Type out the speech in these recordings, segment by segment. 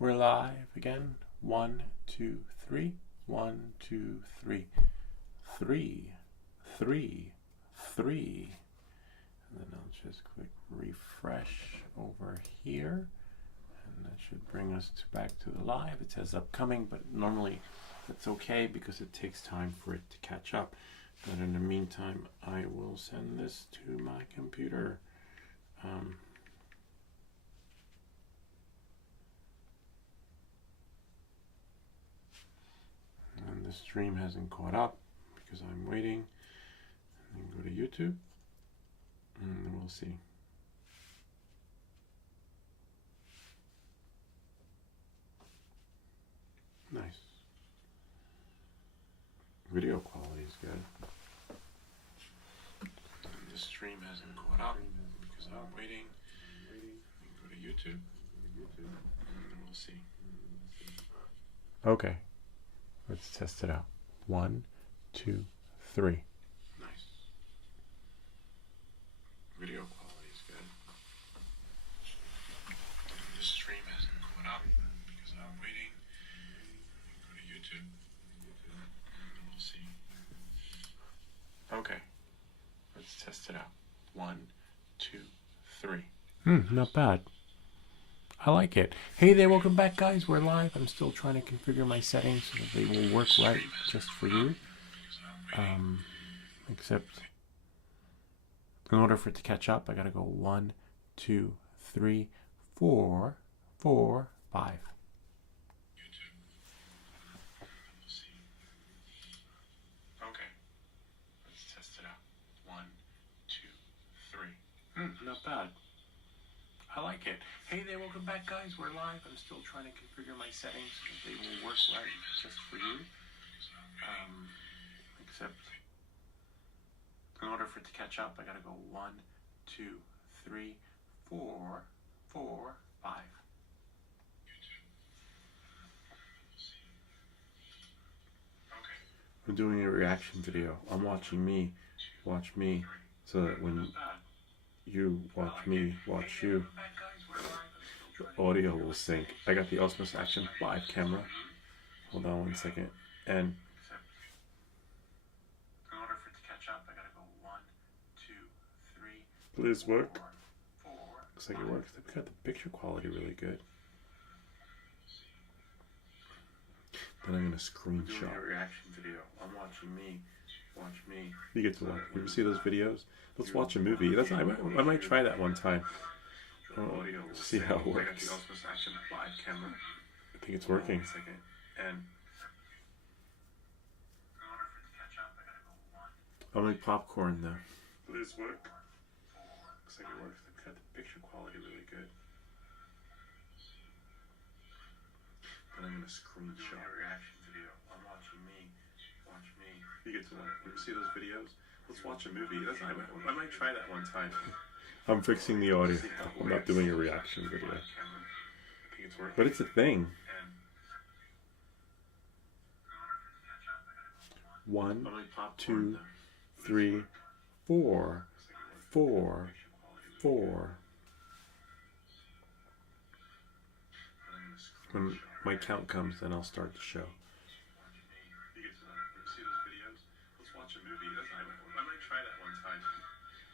We're live again. 1, 2, 3. 1, 2, 3. 3, 3, 3. And then I'll just click refresh over here. And that should bring us back to the live. It says upcoming, but normally that's okay because it takes time for it to catch up. But in the meantime, I will send this to my computer. And the stream hasn't caught up because I'm waiting. And then go to YouTube and we'll see. Nice. Video quality is good. And the stream hasn't caught up because I'm waiting. And go to YouTube and we'll see. Okay. Let's test it out. 1, 2, 3. Nice. Video quality is good. The stream hasn't caught up because I'm waiting. Go to YouTube and we'll see. Okay. Let's test it out. 1, 2, 3. Not bad. I like it. Hey there, welcome back, guys. We're live. I'm still trying to configure my settings so that they will work right just for you. Except in order for it to catch up, I gotta go 1, 2, 3, 4, 4, 5. Okay. Let's test it out. 1, 2, 3. Not bad. I like it. Hey there, welcome back, guys. We're live. I'm still trying to configure my settings so that they will work right just for you. Except in order for it to catch up, I gotta go 1, 2, 3, 4, 4, 5. I'm doing a reaction video. I'm watching me watch me, so that when you watch me watch you, the audio will sync. I got the Osmos Action 5 camera. Hold on 1 second. And in order for it to catch up, I gotta go 1, 2, 3. Please work. 4, looks like it works. We got the picture quality really good. Then I'm gonna screenshot. A reaction video. I'm watching me watch me. You get to watch. You ever see those videos? Let's watch a movie. That's I might try that one time. See how it works. I think it's working. I'll make popcorn though. Please work. Looks like it works. They've got the picture quality really good. Then I'm gonna screenshot a reaction video. I'm watching me watch me. You get to watch. You ever see those videos? Let's watch a movie. I might try that one time. I'm fixing the audio. I'm not doing a reaction video. But it's a thing. 1, 2, 3, 4, 4, 4. When my count comes, then I'll start the show.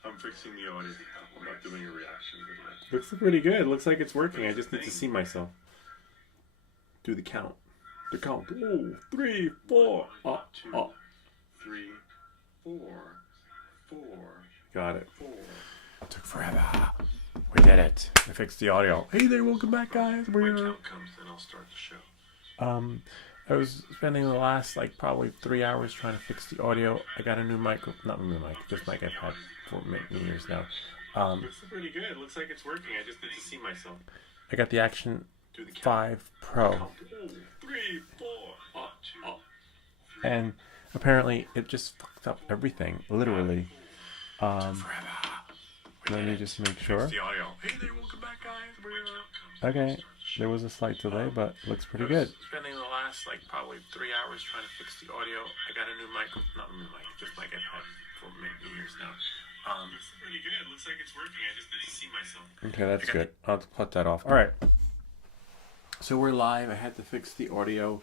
I'm fixing the audio. I'm not doing a reaction video. Looks pretty good. Looks like it's working. I just need to see myself. Do the count. The count. 2, 3, 4. 3, 4, 4. Got it. 4. It took forever. We did it. I fixed the audio. Hey there, welcome back, guys. We're when my count comes, then I'll start the show. I was spending the last probably 3 hours trying to fix the audio. I got a new mic, not a new mic, this mic I've had for many years now. Looks pretty good. It looks like it's working. I just need to see myself. I got the Action 5 Pro. 2, 3, 4. And apparently it just fucked up everything, literally. Let me just make sure. Hey there, welcome back, guys. Okay, there was a slight delay, but it looks pretty good. Spending the last probably 3 hours trying to fix the audio. I got a new mic, not a new mic, just mic I've had for many years now. Looks pretty good. Looks like it's working. I just need to see myself. Okay, that's good. I'll cut that off. All right. So we're live. I had to fix the audio.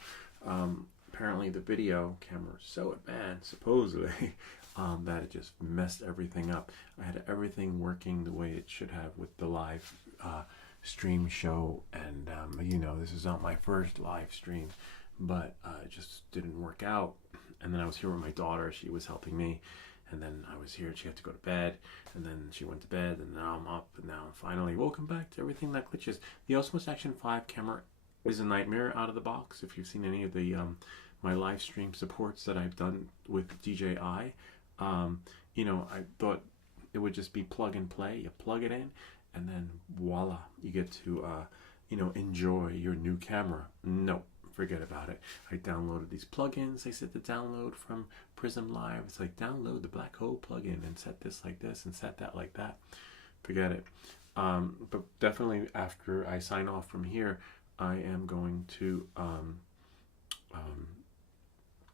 Apparently the video camera is so advanced, supposedly, that it just messed everything up. I had everything working the way it should have with the live stream show, and you know, this is not my first live stream, but it just didn't work out. And then I was here with my daughter. She was helping me. And then I was here, she had to go to bed, and then she went to bed, and now I'm up, and now I'm finally welcome back to everything that glitches. The Osmos Action 5 camera is a nightmare out of the box. If you've seen any of the my live stream supports that I've done with DJI, you know, I thought it would just be plug and play. You plug it in, and then voila, you get to you know, enjoy your new camera. No. Forget about it. I downloaded these plugins. I said to download from Prism Live. It's like download the Black Hole plugin and set this like this and set that like that. Forget it. But definitely after I sign off from here, I am going to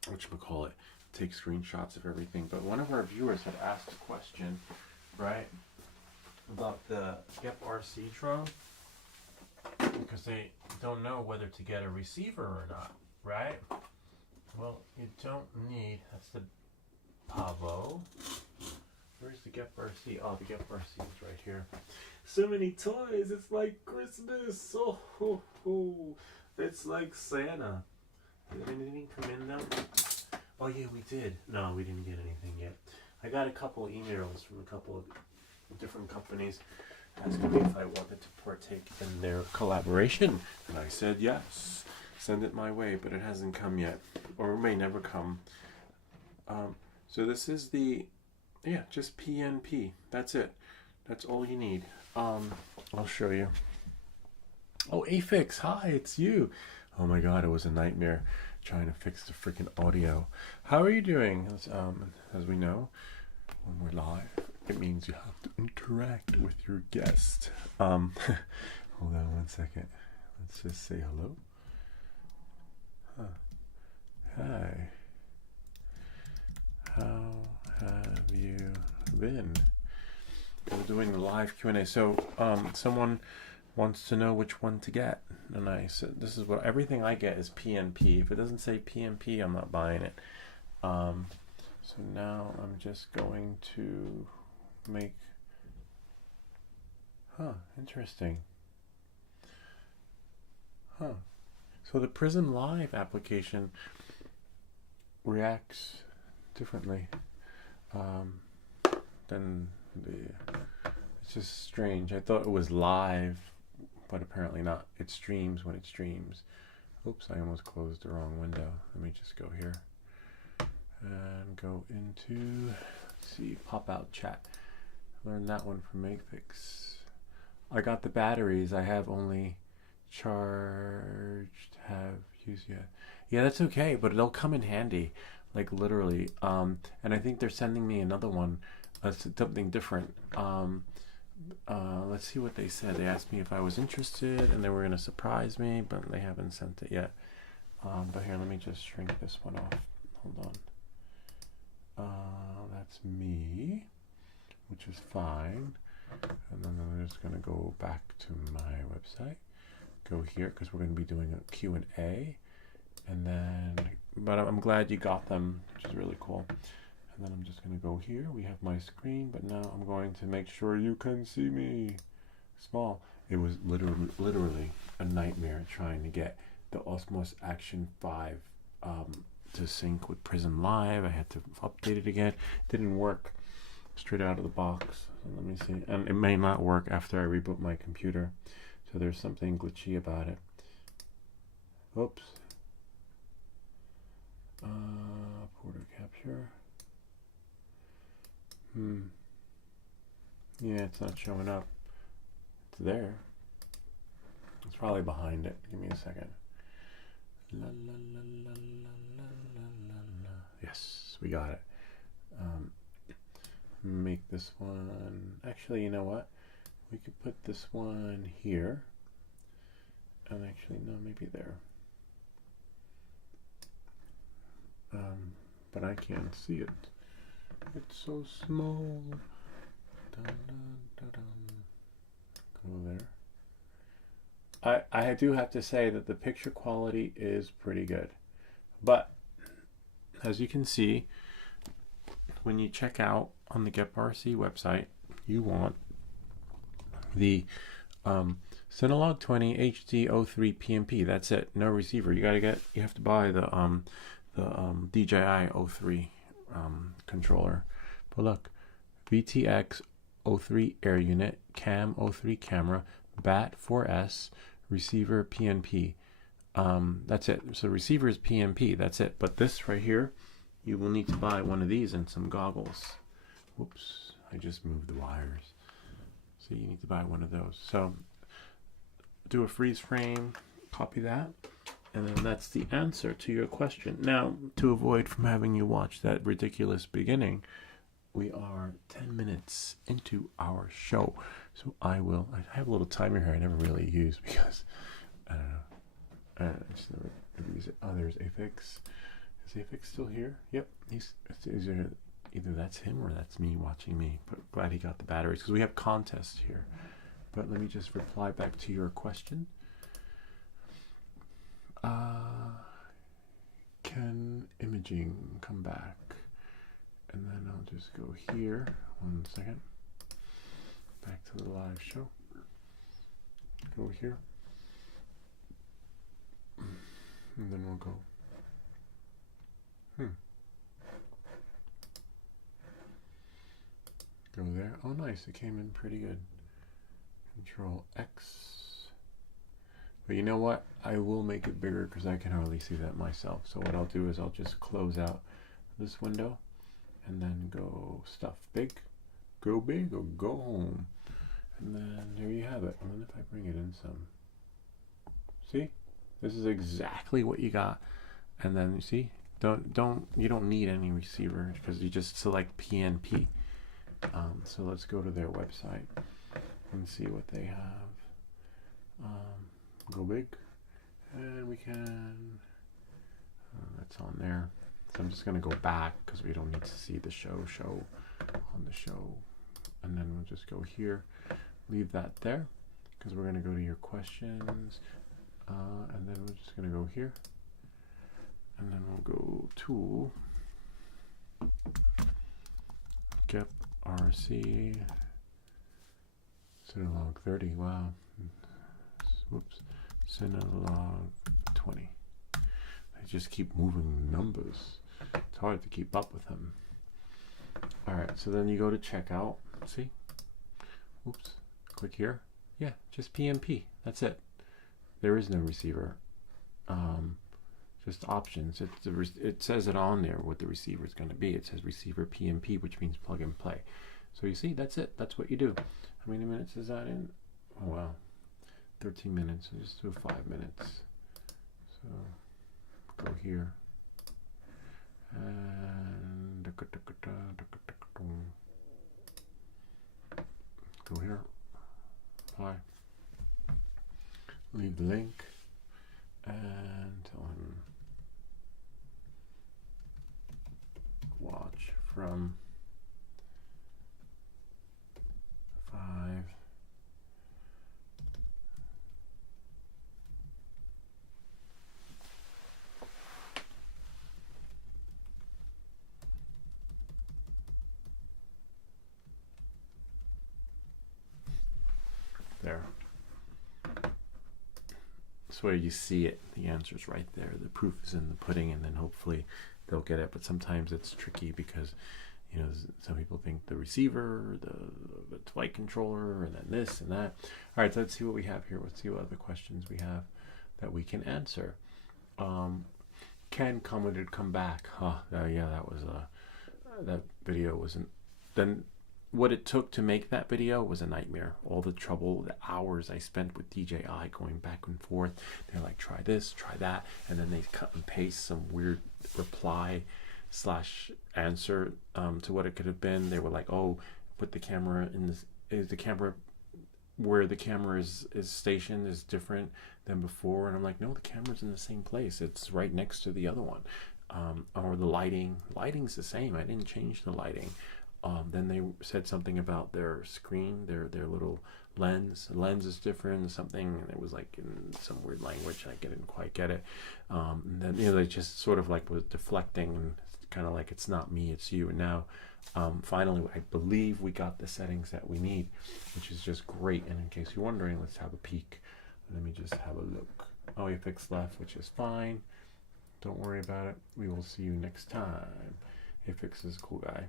whatchamacallit, take screenshots of everything. But one of our viewers had asked a question, right, about the Gep RC drone, because they don't know whether to get a receiver or not, right? Well, you don't need, that's the Pavo. Where's the Gep RC? Oh, the Gep RC is right here. So many toys, it's like Christmas. Oh, ho, ho. It's like Santa. Did anything come in though? Oh yeah, we did. No, we didn't get anything yet. I got a couple emails from a couple of different companies asking me if I wanted to partake in their collaboration, and I said yes. Send it my way, but it hasn't come yet, or it may never come. So this is the, yeah, just PNP. That's it. That's all you need. I'll show you. Oh, Afix, hi, it's you. Oh my God, it was a nightmare trying to fix the freaking audio. How are you doing? As we know, when we're live, it means you have to interact with your guest. Hold on one second. Let's just say hello. Hi. How have you been? We're doing the live Q&A. So someone wants to know which one to get, and I said this is what everything I get is PNP. If it doesn't say PNP, I'm not buying it. So now I'm just going to make, interesting. So the Prism Live application reacts differently than it's just strange. I thought it was live, but apparently not. It streams when it streams. Oops, I almost closed the wrong window. Let me just go here and go into, let's see, pop out chat. Learned that one from Magefix. I got the batteries. I have only charged, have used yet. Yeah, that's okay, but it'll come in handy, like literally. And I think they're sending me another one, something different. Let's see what they said. They asked me if I was interested, and they were gonna surprise me, but they haven't sent it yet. But here, let me just shrink this one off. Hold on. That's me, which is fine. And then I'm just gonna go back to my website. Go here because we're gonna be doing a Q&A, and then. But I'm glad you got them, which is really cool. And then I'm just going to go here. We have my screen, but now I'm going to make sure you can see me. Small. It was literally a nightmare trying to get the Osmos Action 5 to sync with Prism Live. I had to update it again. Didn't work straight out of the box. So let me see. And it may not work after I reboot my computer. So there's something glitchy about it. Oops. Porter capture. Yeah, it's not showing up. It's there. It's probably behind it. Give me a second. La, la, la, la, la, la, la, la. Yes, we got it. Make this one. Actually, you know what? We could put this one here. And actually, no, maybe there. But I can't see it. It's so small. Dun, dun, dun, dun. Go there. I do have to say that the picture quality is pretty good. But as you can see, when you check out on the GetRC website, you want the Cinelog 20 HD03 PMP. That's it. No receiver. You have to buy the DJI 03 controller. But look, VTX 03 air unit, Cam 03 camera, BAT 4S, receiver PNP. That's it. So receiver is PNP. That's it. But this right here, you will need to buy one of these and some goggles. Whoops, I just moved the wires. So you need to buy one of those. So do a freeze frame, copy that, and then that's the answer to your question. Now, to avoid from having you watch that ridiculous beginning, we are 10 minutes into our show. So I have a little timer here I never really use because, I don't know. I just never use it. Oh, there's Afix. Is Afix still here? Yep. Either that's him or that's me watching me. But glad he got the batteries because we have contests here. But let me just reply back to your question. Can imaging come back? And then I'll just go here. 1 second. Back to the live show. Go here. And then we'll go. Go there. Oh, nice. It came in pretty good. Control X. But you know what? I will make it bigger because I can hardly see that myself. So what I'll do is I'll just close out this window and then go stuff big. Go big or go home. And then there you have it. And then if I bring it in some. See? This is exactly what you got. And then you see? You don't need any receiver because you just select PNP. So let's go to their website and see what they have. Go big, and we can. That's on there. So I'm just gonna go back because we don't need to see the show on the show, and then we'll just go here. Leave that there because we're gonna go to your questions, and then we're just gonna go here, and then we'll go tool. GetRC Cinelog 30. Wow. Whoops. Cinelog 20. They just keep moving numbers. It's hard to keep up with them. Alright, so then you go to checkout. See? Oops. Click here. Yeah, just PNP. That's it. There is no receiver. Just options. It says it on there what the receiver is going to be. It says receiver PNP, which means plug and play. So you see, that's it. That's what you do. How many minutes is that in? Oh, wow. 13 minutes. So just do 5 minutes. So go here. And go here. Apply. Leave the link. And tell him watch from 5. There. That's where you see it. The answer's right there. The proof is in the pudding, and then hopefully they'll get it. But sometimes it's tricky because, you know, some people think the receiver, the flight controller, and then this and that. All right, so let's see what we have here. Let's see what other questions we have that we can answer. Can commented come back? Yeah, that was that video wasn't. Then what it took to make that video was a nightmare. All the trouble, the hours I spent with DJI going back and forth. They're like, try this, try that, and then they cut and paste some weird reply / answer to what it could have been. They were like, oh, put the camera in this. Is the camera where the camera is stationed is different than before? And I'm like, no, the camera's in the same place. It's right next to the other one. Or the lighting's the same. I didn't change the lighting. Then they said something about their screen, their little lens. The lens is different, something, and it was like in some weird language. I didn't quite get it. And then they just sort of like was deflecting, and kind of like it's not me, it's you. And now, finally, I believe we got the settings that we need, which is just great. And in case you're wondering, let's have a peek. Let me just have a look. Oh, Aphex left, which is fine. Don't worry about it. We will see you next time. Aphex is a cool guy.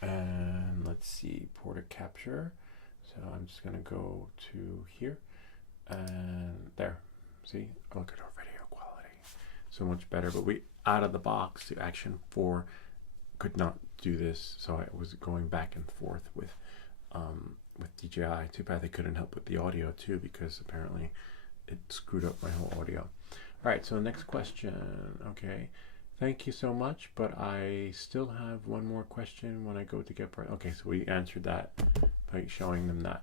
And let's see, portrait capture. So I'm just gonna go to here and there. See, look at our video quality, so much better. But we out of the box to Action 4 could not do this, so I was going back and forth with DJI. Too bad they couldn't help with the audio too, because apparently it screwed up my whole audio. All right, so next question. Okay, thank you so much, but I still have one more question when I go to get price. Okay, so we answered that by showing them that.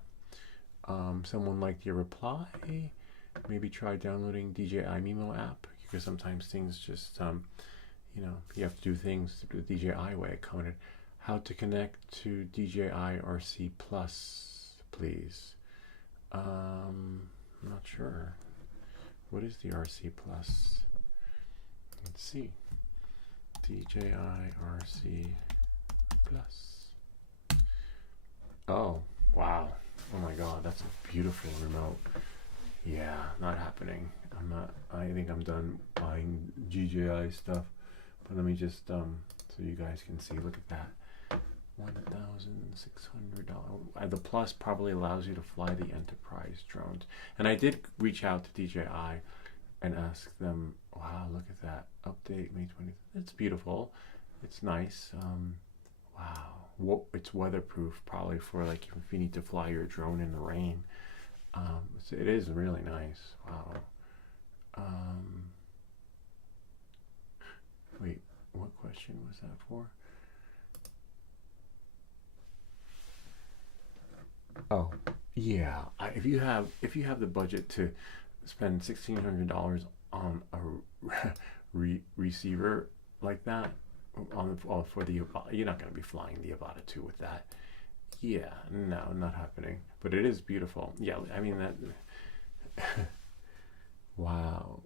Someone liked your reply. Maybe try downloading DJI Mimo app, because sometimes things just, you have to do things the DJI way. I commented, how to connect to DJI RC Plus, please. I'm not sure. What is the RC Plus? Let's see. DJI RC Plus. Oh, wow. Oh my God, that's a beautiful remote. Yeah, not happening. I think I'm done buying DJI stuff. But let me just, so you guys can see, look at that. $1,600. The Plus probably allows you to fly the Enterprise drones. And I did reach out to DJI and ask them, wow, look at that. Update May 20th. It's beautiful. It's nice. Wow. It's weatherproof, probably for like if you need to fly your drone in the rain. It is really nice. Wow. Wait, what question was that for? Oh, yeah. If you have the budget to spend $1,600 on a receiver like that, for the you're not going to be flying the Avata 2 with that. Yeah, no, not happening. But it is beautiful. Yeah, I mean that. Wow.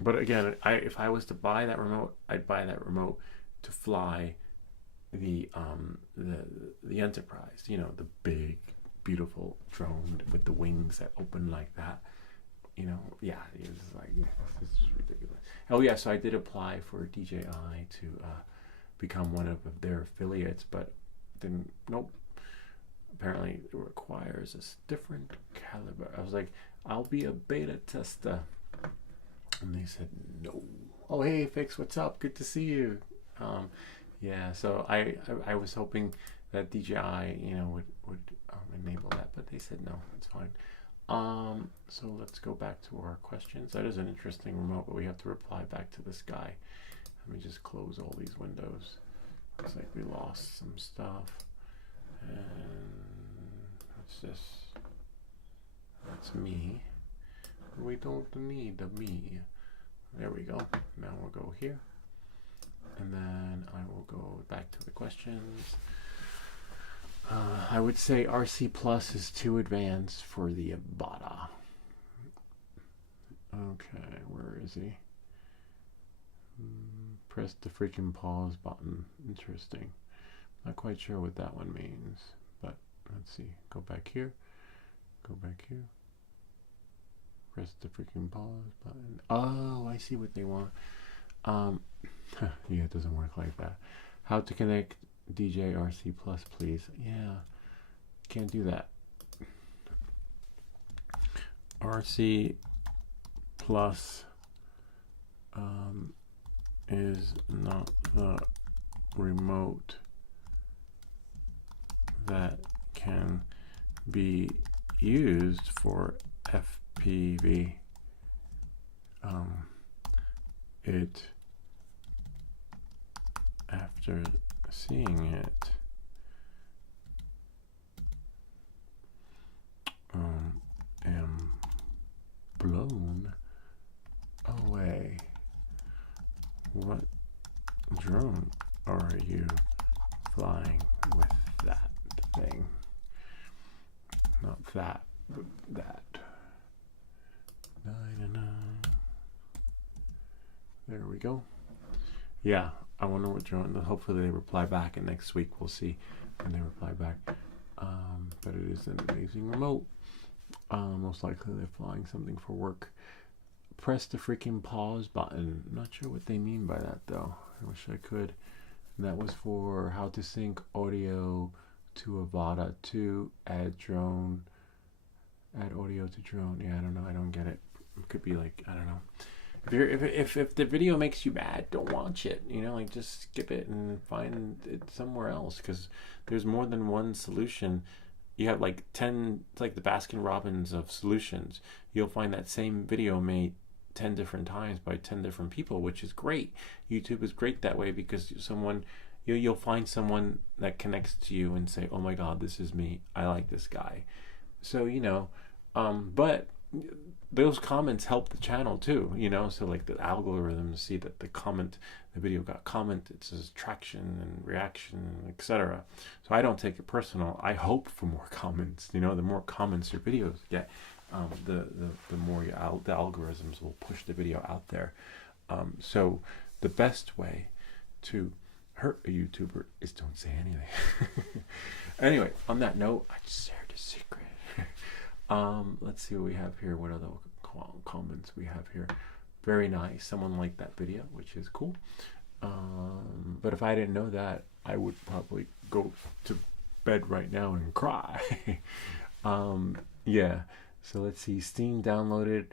But again, if I was to buy that remote, I'd buy that remote to fly the Enterprise. The big, beautiful drone with the wings that open like that. Yeah, it's like, this is ridiculous. Oh yeah, so I did apply for DJI to become one of their affiliates, but then nope. Apparently it requires a different caliber. I was like, I'll be a beta tester. And they said no. Oh hey Fix, what's up? Good to see you. Yeah, so I was hoping that DJI would enable that, but they said no, it's fine. So let's go back to our questions. That is an interesting remote, but we have to reply back to this guy. Let me just close all these windows. Looks like we lost some stuff. And what's this? That's me. We don't need the me. There we go. Now we'll go here. And then I will go back to the questions. I would say RC Plus is too advanced for the Avata. Okay, where is he? Press the freaking pause button. Interesting. Not quite sure what that one means, but let's see. Go back here. Go back here. Press the freaking pause button. Oh, I see what they want. Yeah, it doesn't work like that. How to connect DJI RC Plus, please. Yeah, can't do that. RC Plus is not the remote that can be used for FPV. It, after seeing it, am blown away. What drone are you flying with that thing? Not that, but that. 99. There we go. Yeah, I wonder what drone. Hopefully they reply back, and next week we'll see when they reply back. But it is an amazing remote. Most likely they're flying something for work. Press the freaking pause button. Not sure what they mean by that though. I wish I could. And that was for how to sync audio to Avata 2. Add audio to drone. Yeah, I don't know. I don't get it. It could be like, I don't know. If the video makes you mad, don't watch it. Like just skip it and find it somewhere else, because there's more than one solution. You have like 10, it's like the Baskin Robbins of solutions. You'll find that same video made 10 different times by 10 different people, which is great. YouTube is great that way, because you'll find someone that connects to you and say, oh my God, this is me. I like this guy. So, but those comments help the channel too, so like the algorithms see that the video got comment, it says traction and reaction, etc. So I don't take it personal. I hope for more comments. The more comments your videos get, the more the algorithms will push the video out there. So the best way to hurt a YouTuber is don't say anything. Anyway, on that note, I just shared a secret. Let's see what we have here. What other comments we have here? Very nice. Someone liked that video, which is cool. But if I didn't know that, I would probably go to bed right now and cry. Yeah. So let's see. Steam downloaded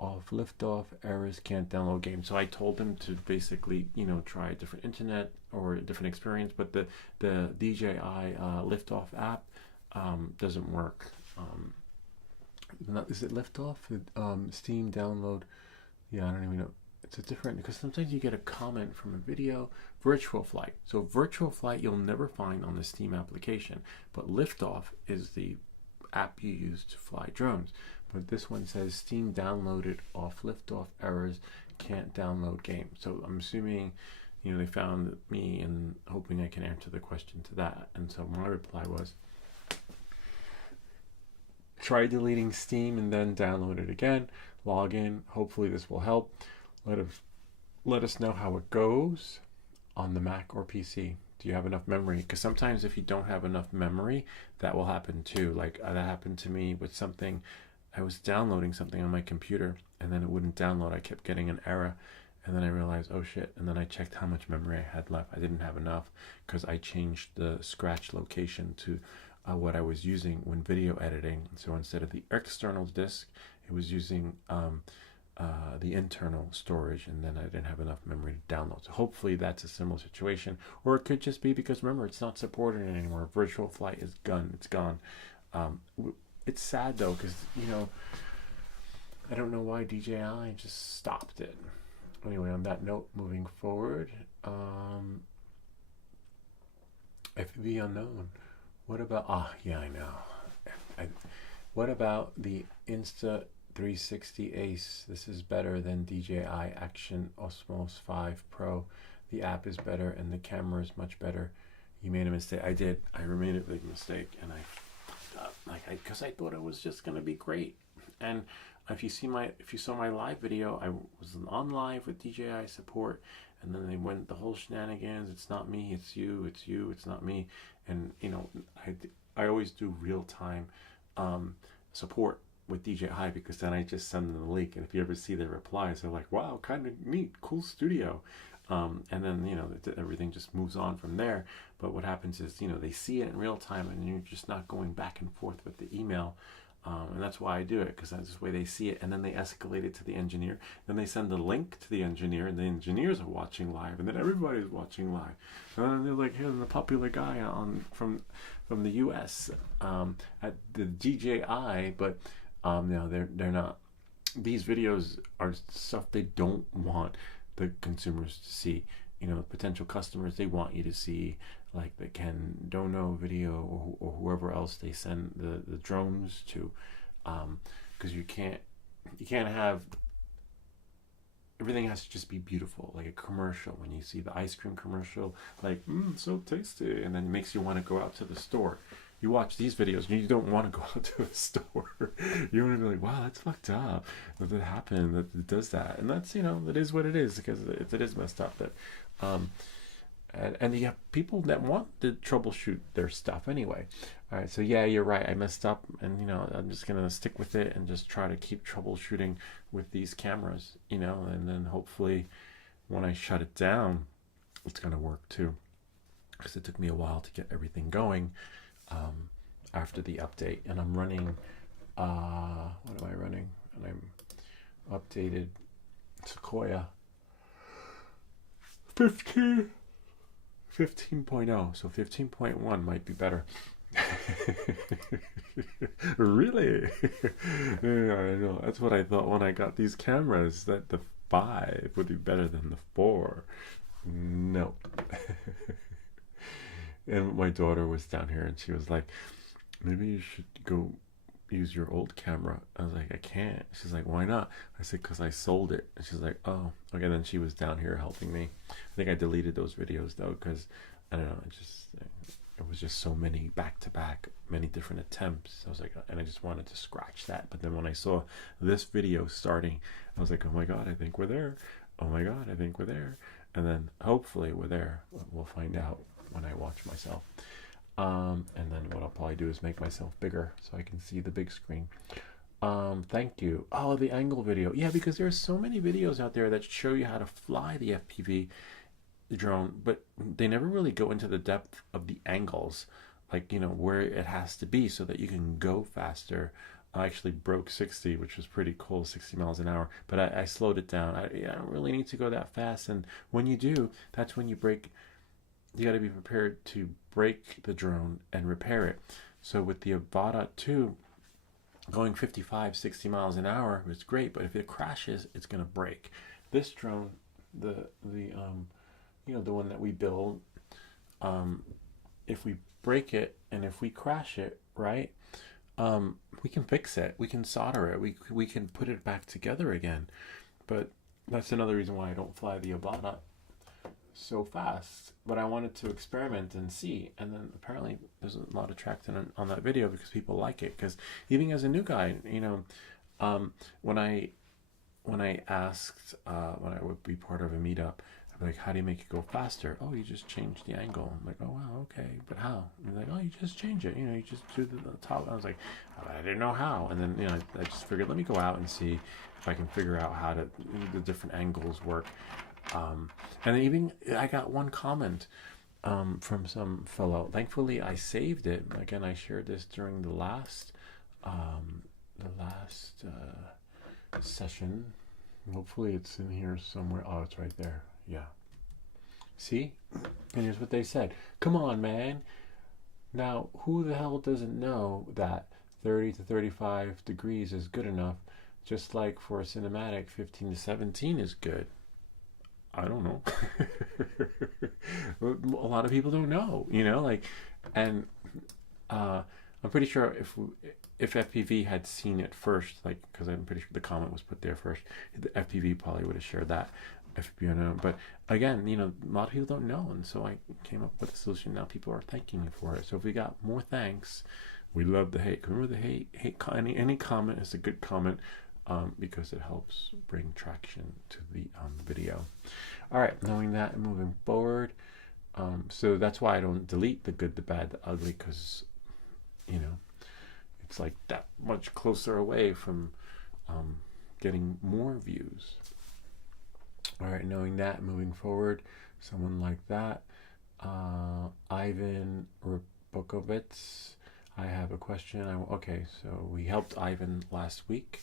off liftoff, errors, can't download game. So I told them to basically, try a different internet or a different experience, but the DJI liftoff app doesn't work. Is it liftoff? Steam download. Yeah, I don't even know. It's a different, because sometimes you get a comment from a video. Virtual flight. So virtual flight you'll never find on the Steam application, but liftoff is the app you use to fly drones. But this one says Steam downloaded off liftoff, errors, can't download game. So I'm assuming, they found me and hoping I can answer the question to that. And so my reply was, try deleting Steam and then download it again. Log in. Hopefully this will help. Let us know how it goes on the Mac or PC. Do you have enough memory? Because sometimes if you don't have enough memory, that will happen too. Like that happened to me with something. I was downloading something on my computer and then it wouldn't download. I kept getting an error, and then I realized, oh shit. And then I checked how much memory I had left. I didn't have enough, because I changed the scratch location to what I was using when video editing. So instead of the external disk, it was using the internal storage, and then I didn't have enough memory to download. So hopefully that's a similar situation, or it could just be because, remember, it's not supported anymore. Virtual flight is gone. It's gone. It's sad though, because I don't know why DJI just stopped it. Anyway, on that note, moving forward, FPV unknown. What about, yeah, I know. What about the Insta360 Ace? This is better than DJI Action Osmos 5 Pro. The app is better and the camera is much better. You made a mistake. I did. I made a big mistake, and because I thought it was just gonna be great. And if you saw my live video, I was on live with DJI support, and then they went the whole shenanigans. It's not me, it's you, it's you, it's not me. And I always do real time support with DJI, because then I just send them the link, and if you ever see their replies, they're like, wow, kind of neat, cool studio. And then everything just moves on from there. But what happens is they see it in real time, and you're just not going back and forth with the email. And that's why I do it, because that's the way they see it, and then they escalate it to the engineer. Then they send the link to the engineer, and the engineers are watching live, and then everybody's watching live. And then they're like, here's the popular guy from the US at the DJI, but they're not. These videos are stuff they don't want the consumers to see. Potential customers, they want you to see like the Ken Dono video or whoever else they send the drones to, because you can't have everything has to just be beautiful, like a commercial. When you see the ice cream commercial, like, so tasty, and then it makes you want to go out to the store. You watch these videos and you don't want to go out to a store. You want to be like, wow, that's fucked up that it happened, that it does that. And that's, it is what it is, because it is messed up. That and you have people that want to troubleshoot their stuff anyway. All right, so yeah, you're right, I messed up, and I'm just gonna stick with it and just try to keep troubleshooting with these cameras, and then hopefully when I shut it down, it's gonna work too, because it took me a while to get everything going after the update. And I'm running what am I running? And I'm updated Sequoia 15.0, so 15.1 might be better. Really? Yeah, I know. That's what I thought when I got these cameras, that the 5 would be better than the 4. No. And my daughter was down here and she was like, maybe you should go use your old camera. I was like, I can't. She's like, why not? I said, because I sold it. And she's like, oh, okay. Then she was down here helping me. I think I deleted those videos though, because I don't know, it was just so many back to back, many different attempts. I was like, and I just wanted to scratch that. But then when I saw this video starting, I was like, oh my God, I think we're there. Oh my God, I think we're there. And then hopefully we're there. We'll find out when I watch myself. And then what I'll probably do is make myself bigger so I can see the big screen. Thank you. Oh, the angle video. Yeah, because there's so many videos out there that show you how to fly the FPV drone, but they never really go into the depth of the angles, like, where it has to be so that you can go faster. I actually broke 60, which was pretty cool, 60 miles an hour, but I slowed it down. I don't really need to go that fast. And when you do, that's when you break. You got to be prepared to break the drone and repair it. So with the Avata 2, going 55, 60 miles an hour is great, but if it crashes, it's going to break. This drone, the one that we build, if we break it and if we crash it, right, we can fix it. We can solder it. We can put it back together again. But that's another reason why I don't fly the Avata so fast. But I wanted to experiment and see, and then apparently there's a lot of traction on that video because people like it. Because even as a new guy, when I asked when I would be part of a meetup, I'd be like, how do you make it go faster? Oh, you just change the angle. I'm like, oh wow, okay, but how? And they're like, oh, you just change it. You just do the top. I was like, oh, I didn't know how. And then I just figured, let me go out and see if I can figure out how to the different angles work. And even I got one comment from some fellow. Thankfully, I saved it. Again, I shared this during the last session. Hopefully, it's in here somewhere. Oh, it's right there. Yeah. See? And here's what they said. Come on, man. Now, who the hell doesn't know that 30 to 35 degrees is good enough? Just like for a cinematic, 15 to 17 is good. I don't know. A lot of people don't know, and I'm pretty sure if FPV had seen it first, because I'm pretty sure the comment was put there first, the FPV probably would have shared that. But again, a lot of people don't know, and so I came up with a solution. Now people are thanking me for it. So if we got more thanks, we love the hate. Remember the hate any comment is a good comment. Because it helps bring traction to the video. All right, knowing that and moving forward. So that's why I don't delete the good, the bad, the ugly, because, it's like that much closer away from getting more views. All right, knowing that, moving forward, someone like that. Ivan Rabukovitz, I have a question. Okay, so we helped Ivan last week.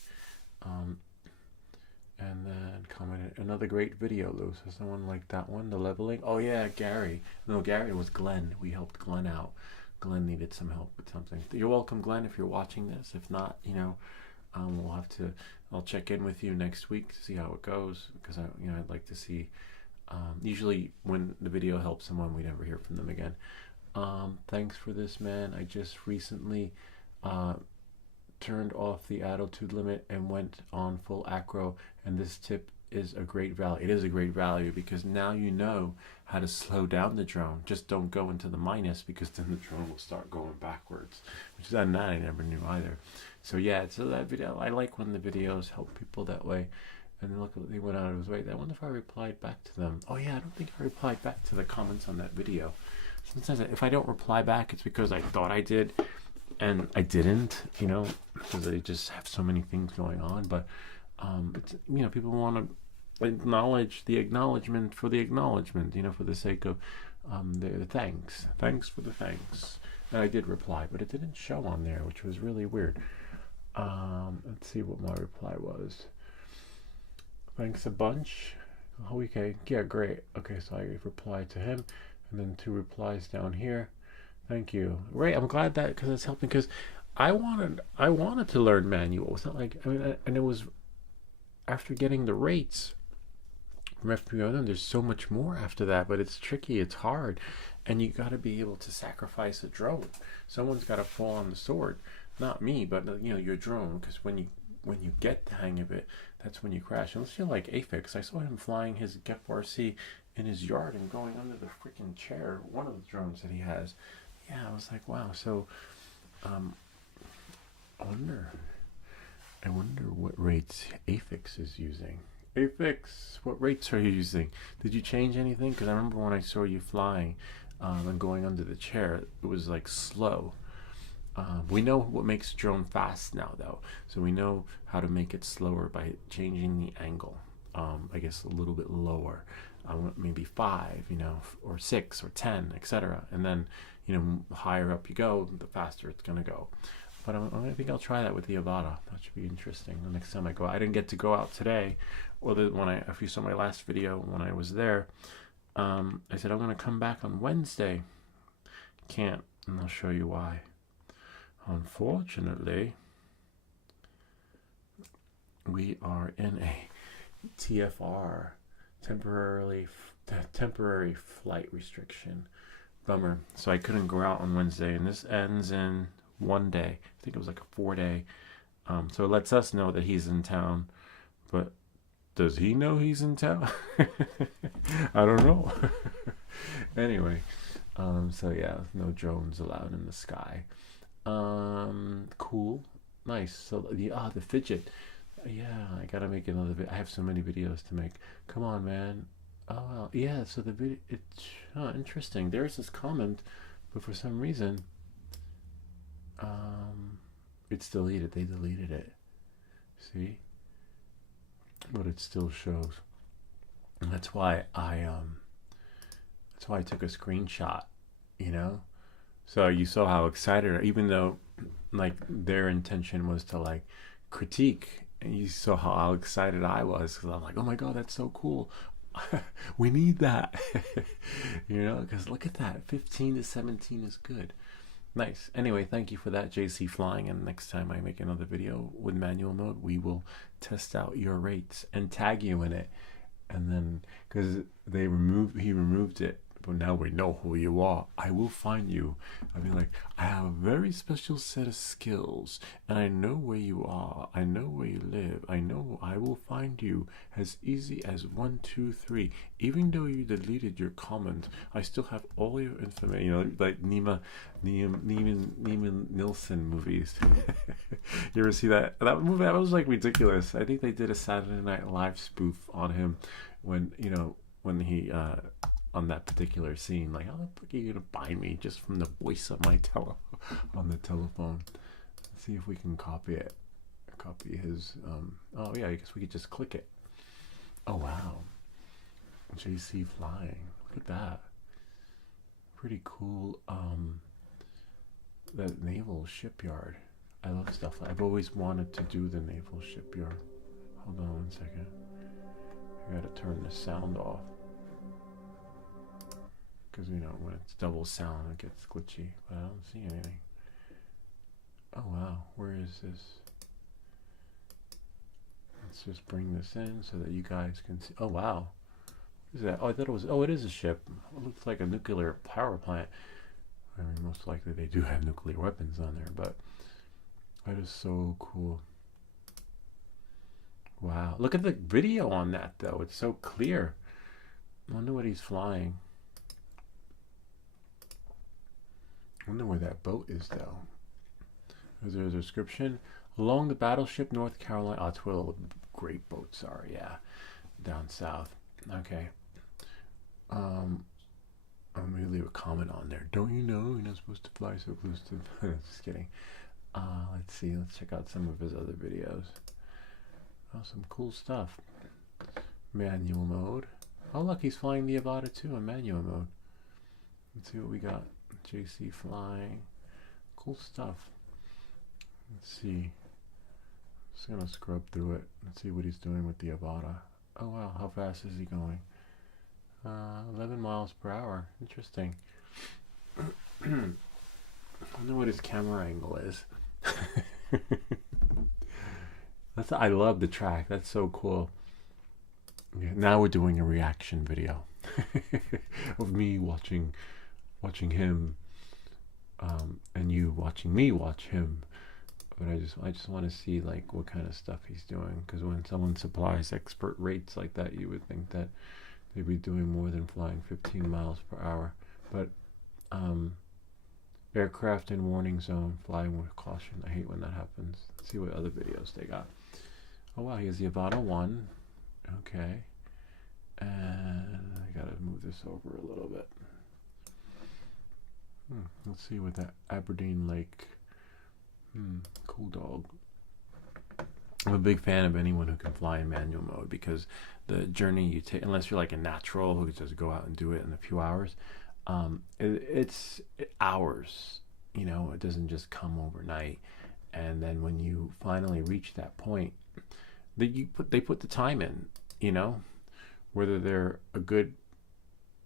And then commented, another great video, Lou. So someone like that one, the leveling. Oh yeah, Gary. No, Gary, it was Glenn. We helped Glenn out. Glenn needed some help with something. You're welcome, Glenn, if you're watching this. If not, I'll check in with you next week to see how it goes, because I'd like to see. Usually when the video helps someone, we never hear from them again. Thanks for this, man. I just recently turned off the altitude limit and went on full acro, and this tip is a great value. It is a great value because now you know how to slow down the drone. Just don't go into the minus, because then the drone will start going backwards, which is that I never knew either. So yeah, so that video, I like when the videos help people that way. And then look, they went out of his way. I wonder if I replied back to them. Oh yeah, I don't think I replied back to the comments on that video. Sometimes if I don't reply back, it's because I thought I did and I didn't, you know, because I just have so many things going on. But it's, you know, people want to acknowledge the acknowledgement for the acknowledgement, you know, for the sake of the thanks for the thanks. And I did reply, but it didn't show on there, which was really weird. Let's see what my reply was. Thanks a bunch. Oh, okay, yeah, great. Okay, so I replied to him, and then 2 replies down here. Thank you. Right, I'm glad that, because it's helping, because I wanted to learn manual. It's not like, I mean, and it was after getting the rates from FP1, there's so much more after that, but it's tricky, it's hard, and you got to be able to sacrifice a drone. Someone's got to fall on the sword, not me, but you know, your drone, because when you get the hang of it, that's when you crash. Unless you're like Aphex. I saw him flying his GEP-RC in his yard and going under the freaking chair, one of the drones that he has. Yeah, I was like, wow. So I wonder what rates Aphex is using. Aphex, what rates are you using? Did you change anything? Because I remember when I saw you flying and going under the chair, it was like slow. We know what makes a drone fast now, though, so we know how to make it slower by changing the angle. I guess a little bit lower, maybe 5, you know, or 6 or 10, etc. And then, you know, the higher up you go, the faster it's gonna go. But I think I'll try that with the Avata. That should be interesting the next time I go. I didn't get to go out today, or if you saw my last video when I was there, I said I'm gonna come back on Wednesday. Can't, and I'll show you why. Unfortunately, we are in a TFR, temporary flight restriction. Bummer. So I couldn't go out on Wednesday, and this ends in 1 day. I think it was like a 4-day. So it lets us know that he's in town, but does he know he's in town? I don't know. Anyway, so yeah, no drones allowed in the sky. Cool, nice. So the fidget, yeah, I gotta make another I have so many videos to make. Come on, man. Oh well, yeah, so the video, it's interesting. There's this comment, but for some reason it's deleted. They deleted it, see, but it still shows, and that's why I took a screenshot, you know. So you saw how excited, even though like their intention was to like critique, and you saw how excited I was, because I'm like, oh my god, that's so cool. We need that. You know, because look at that, 15 to 17 is good. Nice. Anyway, thank you for that, JC Flying, and next time I make another video with manual mode, we will test out your rates and tag you in it. And then, because he removed it, but now we know who you are. I will find you. I'll be like, I have a very special set of skills, and I know where you are. I know where you live. I know I will find you as easy as 1, 2, 3. Even though you deleted your comment, I still have all your information. You know, like Neiman Nielsen movies. You ever see that movie? That was like ridiculous. I think they did a Saturday Night Live spoof on him when he on that particular scene, like, how the fuck are you gonna buy me just from the voice of my on the telephone? Let's see if we can copy it. Copy his. Oh yeah, I guess we could just click it. Oh wow, JC Flying. Look at that. Pretty cool. The naval shipyard. I love stuff. I've always wanted to do the naval shipyard. Hold on 1 second. I gotta turn the sound off, because you know when it's double sound it gets glitchy, but I don't see anything. Oh wow, where is this? Let's just bring this in so that you guys can see. Oh wow, what is that? Oh, I thought it was, oh, it is a ship. It looks like a nuclear power plant. I mean, most likely they do have nuclear weapons on there, but that is so cool. Wow. Look at the video on that, though. It's so clear. I wonder what he's flying. I wonder where that boat is, though. Is there a description? Along the battleship North Carolina. Oh, it's where all the great boats are. Yeah. Down south. Okay. I'm going to leave a comment on there. Don't you know you're not supposed to fly so close to... Just kidding. Let's see. Let's check out some of his other videos. Oh, some cool stuff. Manual mode. Oh, look, he's flying the Avata too in manual mode. Let's see what we got. JC flying. Cool stuff. Let's see. Just gonna scrub through it. Let's see what he's doing with the Avata. Oh wow, how fast is he going? 11 miles per hour. Interesting. I wonder what his camera angle is. I love the track. That's so cool. Yeah, now we're doing a reaction video of me watching him, and you watching me watch him. But I just want to see like what kind of stuff he's doing, because when someone supplies expert rates like that, you would think that they'd be doing more than flying 15 miles per hour. But aircraft in warning zone, flying with caution. I hate when that happens. Let's see what other videos they got. Oh wow, here's the Avata 1. Okay. And I gotta move this over a little bit. Let's see what that Aberdeen Lake. Cool dog. I'm a big fan of anyone who can fly in manual mode, because the journey you take, unless you're like a natural who can just go out and do it in a few hours, it's hours. You know, it doesn't just come overnight. And then when you finally reach that point, they put the time in. You know, whether they're a good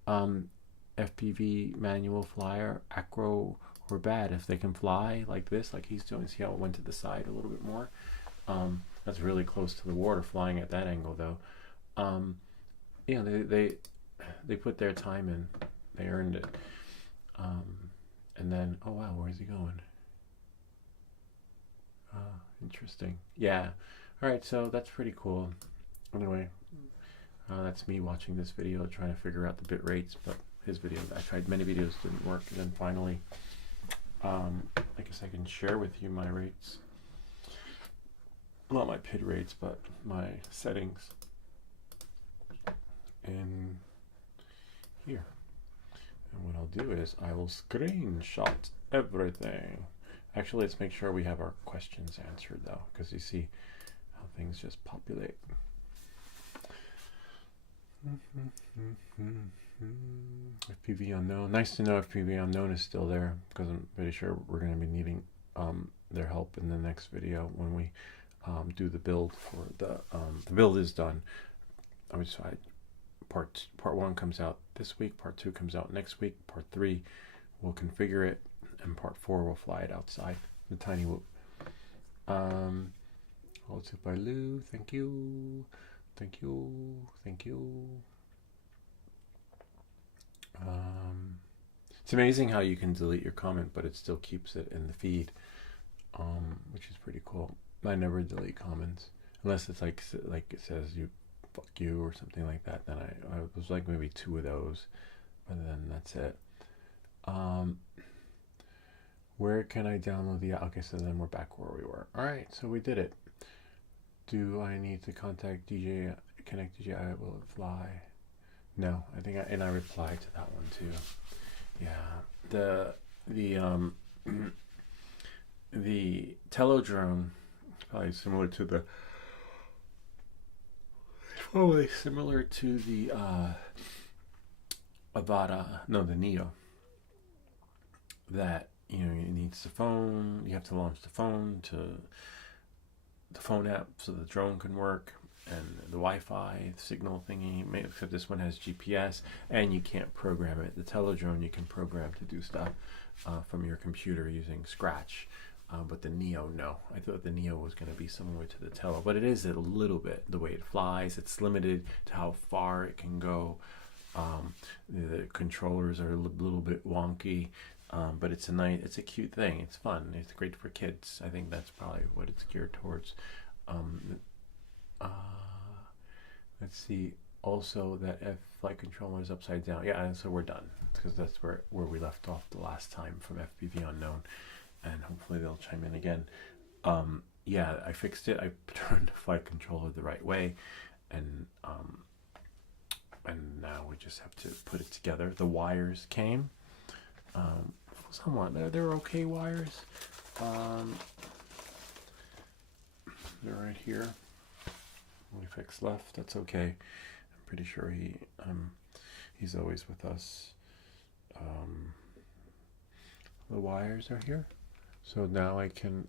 FPV manual flyer, acro, or bad, if they can fly like this, like he's doing. See how it went to the side a little bit more? That's really close to the water, flying at that angle though. Yeah, they put their time in. They earned it. And then, oh wow, where's he going? Interesting. Yeah. All right, so that's pretty cool. Anyway, that's me watching this video, trying to figure out the bit rates, but his video, I tried many videos, didn't work, and then finally, I guess I can share with you my rates. Not my PID rates, but my settings in here. And what I'll do is I will screenshot everything. Actually, let's make sure we have our questions answered though, because you see how things just populate. FPV Unknown. Nice to know FPV Unknown is still there, because I'm pretty sure we're going to be needing their help in the next video when we do the build for the build is done. Part 1 comes out this week, part 2 comes out next week, part 3 we'll configure it, and part 4 we'll fly it outside the tiny whoop. Also by Lou, thank you. It's amazing how you can delete your comment, but it still keeps it in the feed, which is pretty cool. I never delete comments unless it's like it says you fuck you or something like that. Then I was like maybe 2 of those, but then that's it. Where can I download the? Okay, so then we're back where we were. All right, so we did it. Do I need to contact DJ Connect DJI? Will it fly? No, I think I replied to that one too. Yeah, the Telodrone is probably similar to the Avata, no, the Neo. That, you know, it needs the phone. You have to launch the phone to the phone app so the drone can work, and the Wi-Fi signal thingy. Except this one has GPS, and you can't program it. The Telodrone you can program to do stuff from your computer using Scratch. But the Neo, no. I thought the Neo was going to be similar to the Telo, but it is a little bit. The way it flies, it's limited to how far it can go. The controllers are a little bit wonky, but it's a cute thing. It's fun. It's great for kids. I think that's probably what it's geared towards. let's see. Also, that F flight controller is upside down. Yeah, and so we're done because that's where we left off the last time from FPV Unknown, and hopefully they'll chime in again. Yeah, I fixed it. I turned the flight controller the right way, and now we just have to put it together. The wires came. Somewhat. They're okay wires. They're right here. We fix left. That's okay. I'm pretty sure he's always with us. The wires are here, so now I can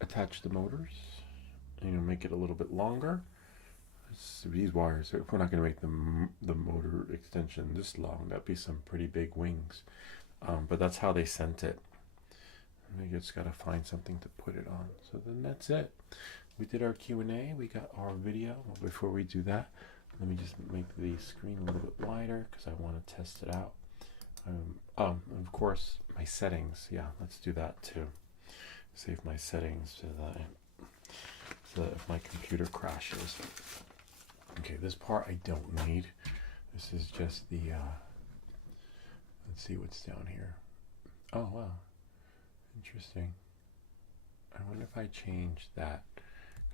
attach the motors. Make it a little bit longer. These wires, if we're not going to make the motor extension this long, that'd be some pretty big wings. But that's how they sent it. We just got to find something to put it on. So then that's it. We did our Q&A. We got our video. Well, before we do that, let me just make the screen a little bit wider because I want to test it out. Of course, my settings. Yeah, let's do that too. Save my settings so that if my computer crashes. Okay, this part I don't need. This is just the, let's see what's down here. Oh, wow. Interesting. I wonder if I change that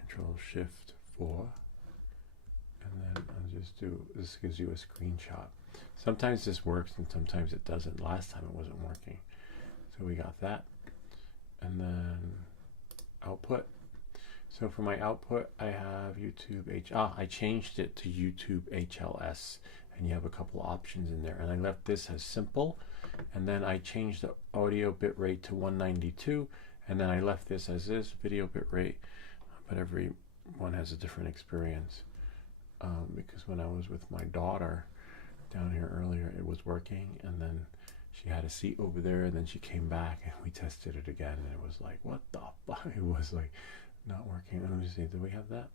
Control Shift 4, and then I'll just do, this gives you a screenshot. Sometimes this works and sometimes it doesn't. Last time it wasn't working. So we got that. And then output. So for my output, I have YouTube I changed it to YouTube HLS, and you have a couple options in there. And I left this as simple, and then I changed the audio bitrate to 192, and then I left this as this video bitrate. But every one has a different experience. Because when I was with my daughter down here earlier, it was working, and then she had a seat over there, and then she came back, and we tested it again, and it was like, what the fuck? It was like not working. Let me see, do we have that?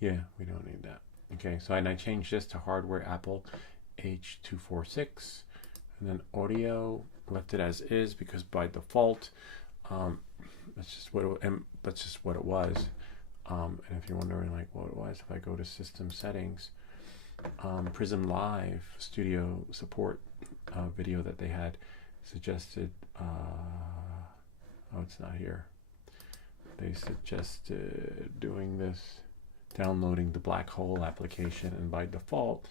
Yeah, we don't need that. Okay, so and I changed this to hardware Apple H246, and then audio left it as is because by default, that's just what it was. And if you're wondering like what it was, if I go to System Settings, Prism Live Studio Support video that they had suggested. Oh, it's not here. They suggested doing this, downloading the Black Hole application, and by default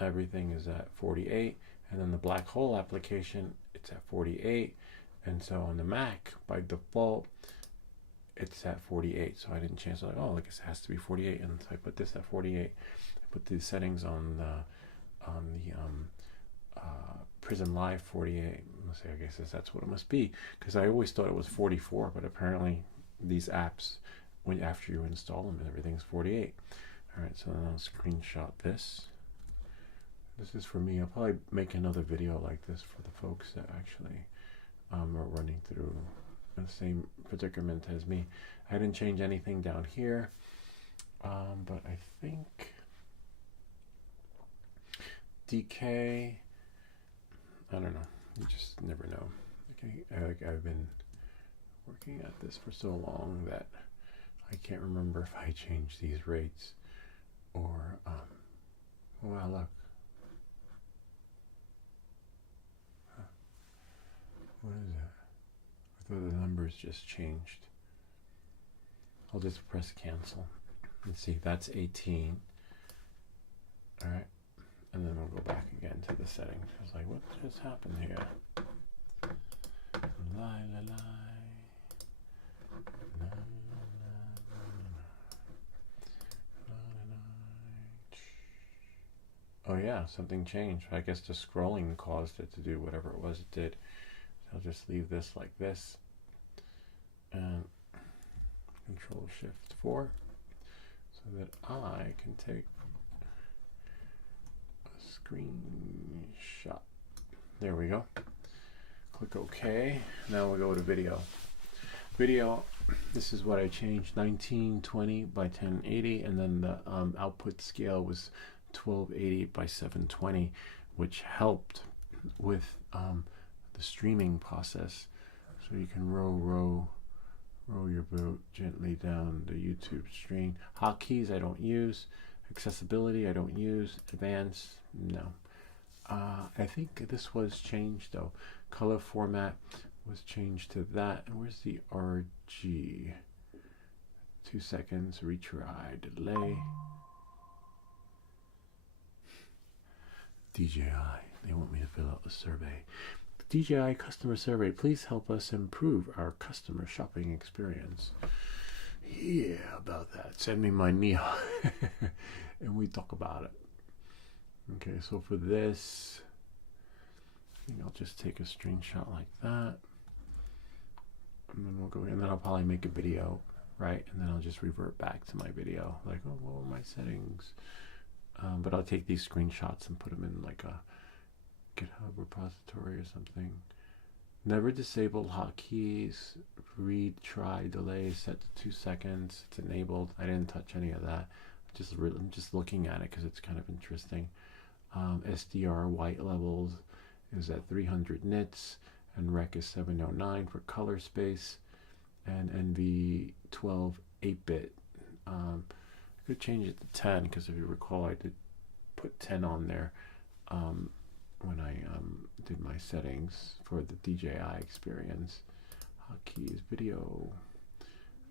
everything is at 48, and then the Black Hole application, it's at 48, and so on the Mac by default it's at 48. So I didn't change it. Like, oh, like it has to be 48, and so I put this at 48. I put the settings on the Prism Live 48. Let's say, I guess that's what it must be, because I always thought it was 44, but apparently these apps, when after you install them and everything's 48. All right, so then I'll screenshot this. This is for me. I'll probably make another video like this for the folks that actually are running through the same predicament as me. I didn't change anything down here, but I think DK, I don't know. You just never know. Okay, I've been working at this for so long that I can't remember if I changed these rates or, well, look. Huh. What is that? I thought the numbers just changed. I'll just press cancel. Let's see, that's 18. All right. And then we'll go back again to the settings. I was like, what just happened here? Oh yeah, something changed. I guess the scrolling caused it to do whatever it was it did. So I'll just leave this like this. And Control Shift 4 so that I can take screenshot. There we go. Click OK. Now we'll go to video. Video, this is what I changed, 1920 by 1080, and then the output scale was 1280 by 720, which helped with the streaming process. So you can row Roll your boat gently down the YouTube screen. Hotkeys I don't use. Accessibility I don't use. Advanced, no. I think this was changed though. Color format was changed to that. And where's the RG? 2 seconds, retry, delay. DJI, they want me to fill out a survey. DJI customer survey, please help us improve our customer shopping experience. Yeah, about that. Send me my Neon and we talk about it. Okay, so for this, I think I'll just take a screenshot like that. And then we'll go, and then I'll probably make a video, right? And then I'll just revert back to my video, like, oh, what were my settings? But I'll take these screenshots and put them in like a GitHub repository or something. Never disable hotkeys. Read, try, delay, set to 2 seconds. It's enabled. I didn't touch any of that. I'm just looking at it because it's kind of interesting. SDR white levels is at 300 nits, and rec is 709 for color space, and NV12 8-bit. I could change it to 10 because if you recall, I did put 10 on there when I did my settings for the DJI experience. Hotkeys, video.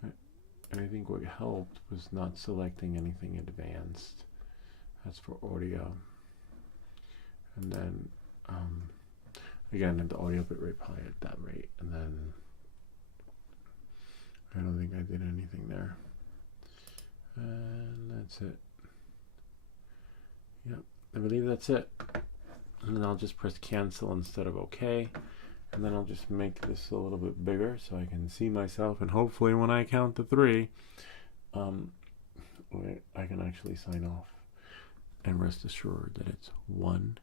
And I think what helped was not selecting anything advanced. That's for audio. And then, again, the audio bitrate probably at that rate. And then, I don't think I did anything there. And that's it. Yep, I believe that's it. And then I'll just press cancel instead of OK. And then I'll just make this a little bit bigger so I can see myself. And hopefully when I count to 3, I can actually sign off. And rest assured that it's 1,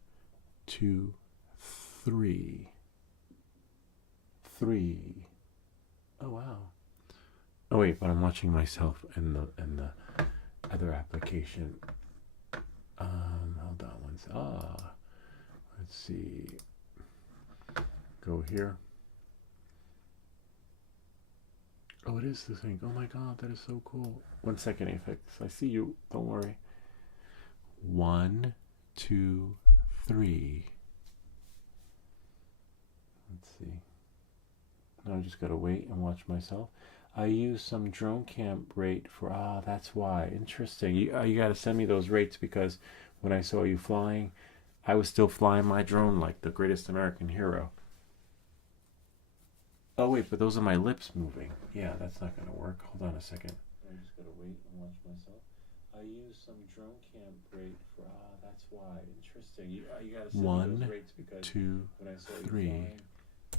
2, 3. 3. Oh wow. Oh wait, but I'm watching myself in the other application. Hold on one second. Let's see. Go here. Oh, it is the thing. Oh my god, that is so cool. 1 second, Afix. I see you. Don't worry. 1, 2, 3. Let's see. Now I just gotta wait and watch myself. I use some drone camp rate for, that's why. Interesting. You gotta send me those rates because when I saw you flying, I was still flying my drone like the greatest American hero. Oh wait, but those are my lips moving. Yeah, that's not gonna work. Hold on a second. I just gotta wait and watch myself. I use some drone camp rate for, that's why. Interesting. You gotta send me those rates because 2, when I saw 3. You flying,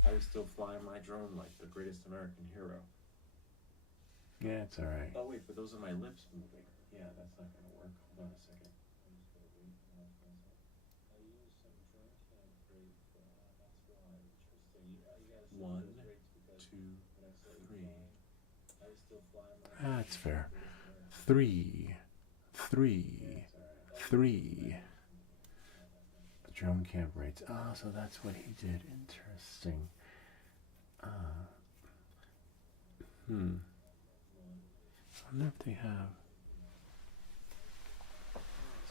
I was still flying my drone like the greatest American hero. Yeah, it's alright. Oh wait, but those are my lips moving. Yeah, that's not gonna work. Hold on a second. I'm just gonna wait and watch myself. I use some drone camp rate for, that's why. Interesting. You gotta send 1, those rates because 2, when I saw 3. I was still flying my that's fair. 3, 3, 3. Drone camp rates. Oh, so that's what he did. Interesting. I wonder if they have.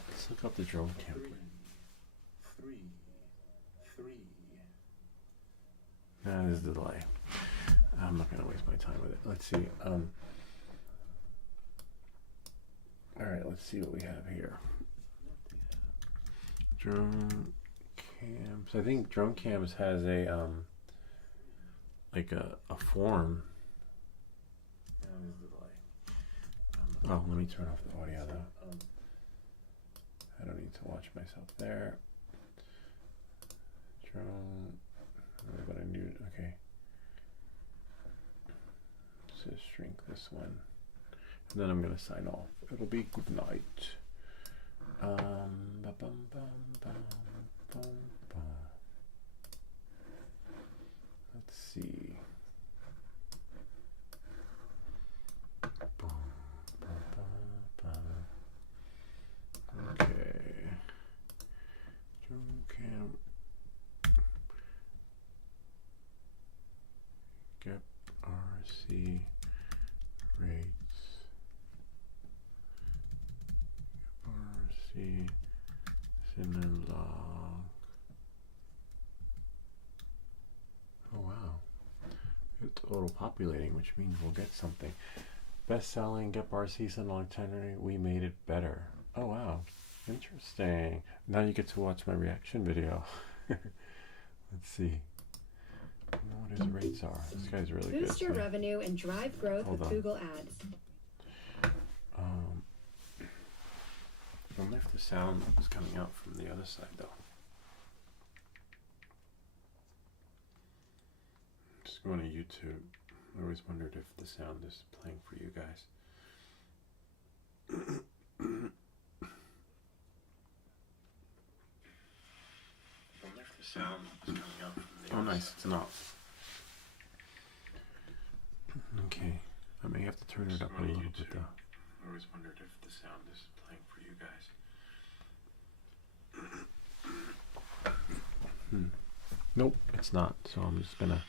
Let's look up the drone camp rate. 3. Nah, there's the delay. I'm not gonna waste my time with it. Let's see. Alright, let's see what we have here. Drone cams. I think drone cams has a like a form. Oh, let me turn off the audio though. I don't need to watch myself there. Drone. But I knew. Okay. Let's just shrink this one. And then I'm gonna sign off. It'll be good night. Let's see. Okay. Drone cam. Get RC populating, which means we'll get something. Best-selling Get Bar Season long tenure. We made it better. Oh wow, interesting. Now you get to watch my reaction video. Let's see. I don't know what his rates are. This guy's really good. Boost your revenue and drive growth with Google Ads. I wonder if the sound is coming out from the other side though. Just going to YouTube. I always wondered if the sound is playing for you guys. I wonder if the sound is coming out from the other nice, side. It's not. Okay, I may have to turn it up a little bit though. I always wondered if the sound is playing for you guys. Nope, it's not. So I'm just gonna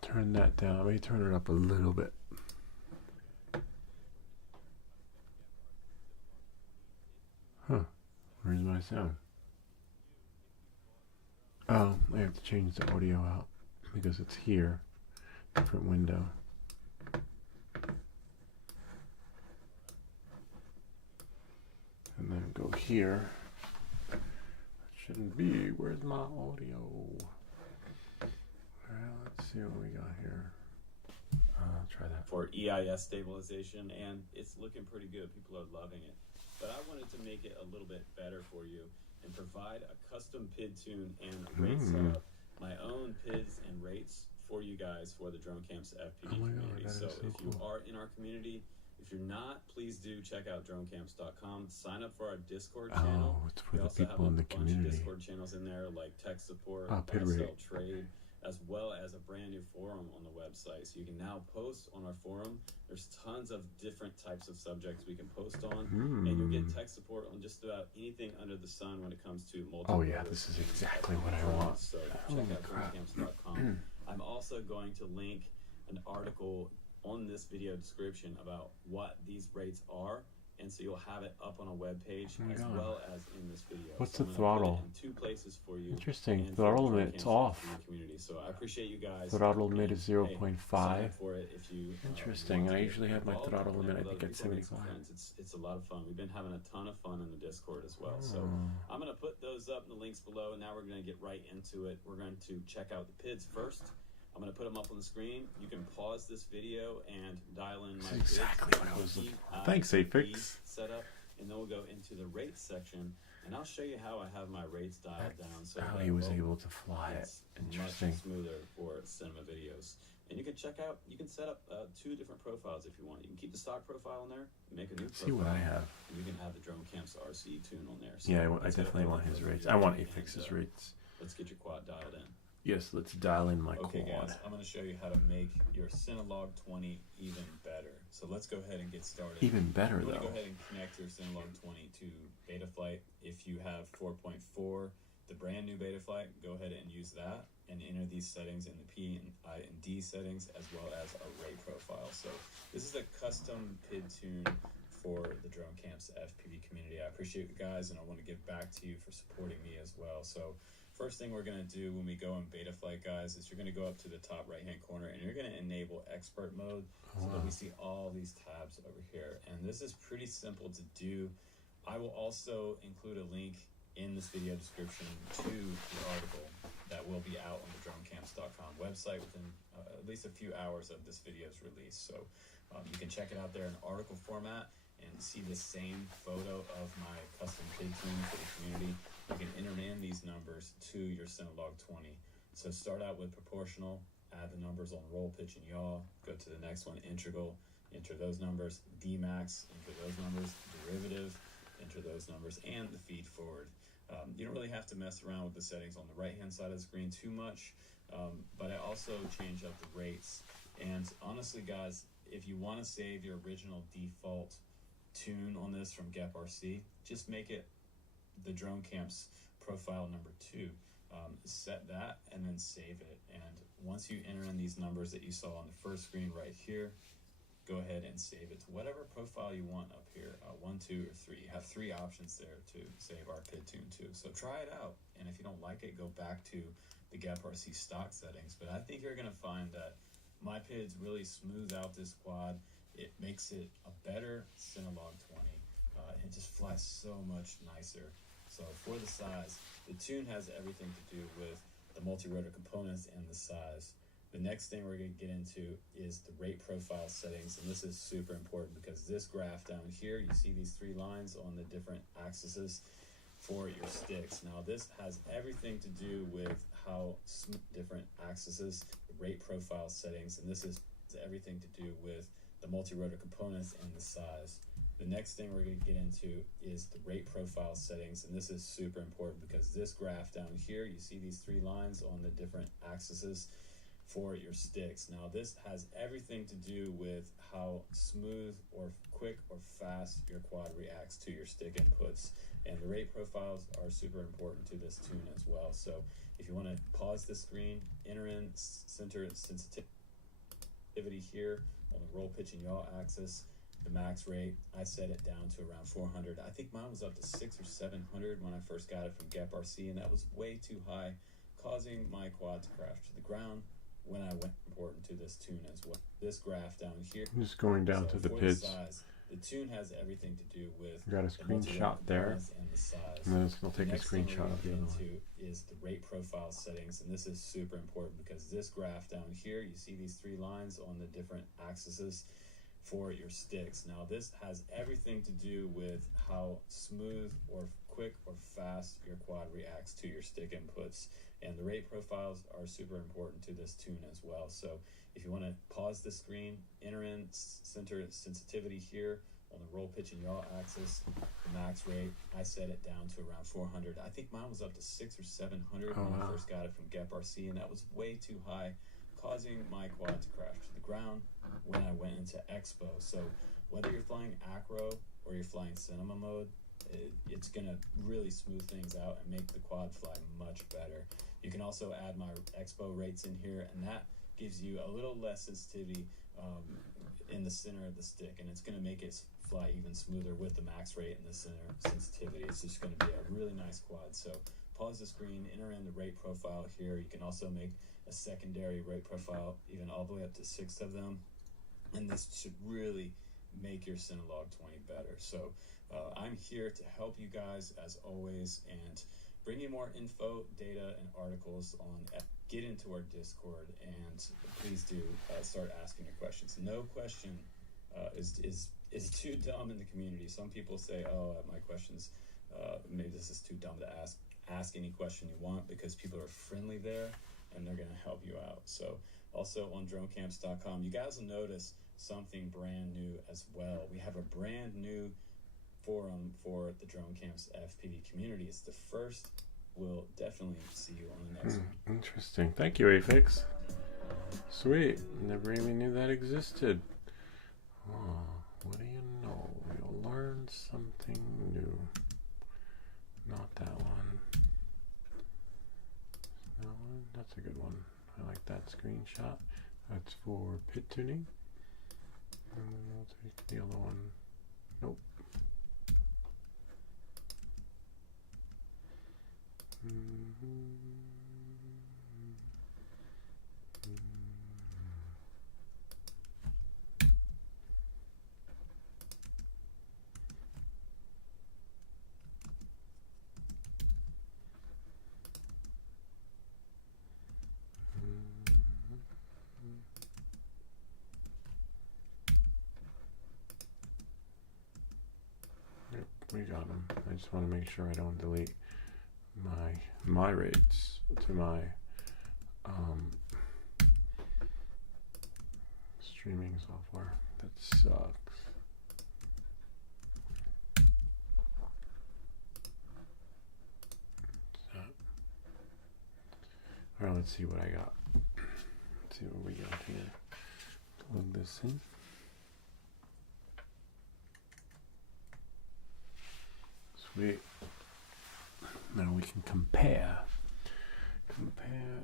turn that down. I may turn it up a little bit. Huh? Where's my sound? Oh, I have to change the audio out because it's here. Different window. And then go here. That shouldn't be. Where's my audio? Well, let's see what we got here. I'll try that. For EIS stabilization, and it's looking pretty good. People are loving it. But I wanted to make it a little bit better for you and provide a custom PID tune and rate setup, my own PIDs and rates for you guys for the Drone Camps FPV community. So if you are in our community, if you're not, please do check out dronecamps.com. Sign up for our Discord channel. Oh, it's for the people in the community. We also have a bunch of Discord channels in there, like tech support, buy, sell, trade, as well as a brand new forum on the website. So you can now post on our forum. There's tons of different types of subjects we can post on, and you'll get tech support on just about anything under the sun when it comes to multiple. Oh yeah, this is exactly what I want. So check out dronecamps.com. I'm also going to link an article on this video description about what these rates are, and so you'll have it up on a web page as well as in this video. What's the throttle? In two places for you. Interesting. Throttle limit's off. Community. So I appreciate you guys. Throttle limit is 0.5. For it if you, interesting. I usually have my throttle limit. I think at 75. It's a lot of fun. We've been having a ton of fun in the Discord as well. So I'm going to put those up in the links below, and now we're going to get right into it. We're going to check out the PIDs first. I'm going to put them up on the screen. You can pause this video and dial in my exactly what I was looking for. Thanks, Aphex. Setup, and then we'll go into the rates section, and I'll show you how I have my rates dialed down. So how he was able to fly it. Interesting. Much smoother for cinema videos. And you can check out, you can set up 2 different profiles if you want. You can keep the stock profile on there, make a new profile. See what I have. And you can have the Drone Camps RC tune on there. So yeah, I definitely want his rates. I want Aphex's rates. Let's get your quad dialed in. Yes, let's dial in my quad. Guys, I'm going to show you how to make your Cinelog 20 even better. So let's go ahead and get started. Even better, though. Go ahead and connect your Cinelog 20 to Betaflight. If you have 4.4, the brand new Betaflight, go ahead and use that and enter these settings in the P and I and D settings as well as a rate profile. So this is a custom PID tune for the Drone Camps FPV community. I appreciate you guys, and I want to give back to you for supporting me as well. So first thing we're going to do when we go in Betaflight, guys, is you're going to go up to the top right-hand corner, and you're going to enable expert mode so that we see all these tabs over here. And this is pretty simple to do. I will also include a link in this video description to the article that will be out on the dronecamps.com website within at least a few hours of this video's release. So you can check it out there in article format and see the same photo of my custom PID tune for the community. You can enter in these numbers to your Cinelog 20. So start out with proportional, add the numbers on roll, pitch, and yaw. Go to the next one, integral, enter those numbers. Dmax, enter those numbers. Derivative, enter those numbers. And the feed forward. You don't really have to mess around with the settings on the right-hand side of the screen too much, but I also change up the rates. And honestly, guys, if you want to save your original default tune on this from GepRC, just make it the Drone Camps profile number 2. Set that and then save it. And once you enter in these numbers that you saw on the first screen right here, go ahead and save it to whatever profile you want up here, 1, 2, or 3. You have 3 options there to save our PID tune to. So try it out, and if you don't like it, go back to the Gap RC stock settings, but I think you're going to find that MyPids really smooth out this quad. It makes it a better Cinelog 20. It just flies so much nicer. So for the size, the Tune has everything to do with the multi-rotor components and the size. The next thing we're going to get into is the rate profile settings, and this is super important because this graph down here, you see these 3 lines on the different axes for your sticks. Now this has everything to do with how different axes, the rate profile settings, and this is everything to do with the multi-rotor components and the size. The next thing we're going to get into is the rate profile settings, and this is super important because this graph down here, you see these 3 lines on the different axes for your sticks. Now this has everything to do with how smooth or quick or fast your quad reacts to your stick inputs, and the rate profiles are super important to this tune as well. So if you want to pause the screen, enter in center sensitivity here on the roll, pitch, and yaw axis. The max rate, I set it down to around 400. I think mine was up to 600 or 700 when I first got it from Gap RC, and that was way too high, causing my quad to crash to the ground when I went important to this tune as well. This graph down here, I'm just going down to the PIDs. The tune has everything to do with got a screenshot there, and the size. and then we'll take a screenshot of the other one. Is the rate profile settings, and this is super important because this graph down here, you see these 3 lines on the different axes for your sticks. Now this has everything to do with how smooth or quick or fast your quad reacts to your stick inputs, and the rate profiles are super important to this tune as well. So if you want to pause the screen, enter in center sensitivity here on the roll, pitch, and yaw axis. The max rate, I set it down to around 400. I think mine was up to 600 or 700 when I first got it from Gap RC, and that was way too high, causing my quad to crash to the ground when I went into Expo. So whether you're flying acro or you're flying cinema mode, it's gonna really smooth things out and make the quad fly much better. You can also add my Expo rates in here, and that gives you a little less sensitivity in the center of the stick, and it's gonna make it fly even smoother with the max rate and the center sensitivity. It's just gonna be a really nice quad. So pause the screen, enter in the rate profile here. You can also make a secondary rate profile, even all the way up to 6 of them, and this should really make your Cinelog 20 better. So I'm here to help you guys as always and bring you more info, data, and articles on. Get into our Discord, and please do start asking your questions. No question is too dumb in the community. Some people say, oh, my questions, maybe this is too dumb to ask. Ask any question you want because people are friendly there and they're going to help you out. So also on dronecamps.com, you guys will notice something brand new as well. We have a brand new forum for the Drone Camps FPV community. It's the first. We'll definitely see you on the next one. Interesting. Thank you, Afix. Sweet. Never even knew that existed. Oh, what do you know? You'll learn something new. Not that one. That one? That's a good one. I like that screenshot. That's for pit tuning. And then we'll take the other one. Nope. Yep, we got them. I just want to make sure I don't delete my rates to my streaming software. That sucks. Alright, let's see what I got. Let's see what we got here. Plug this in. Sweet. Now we can compare,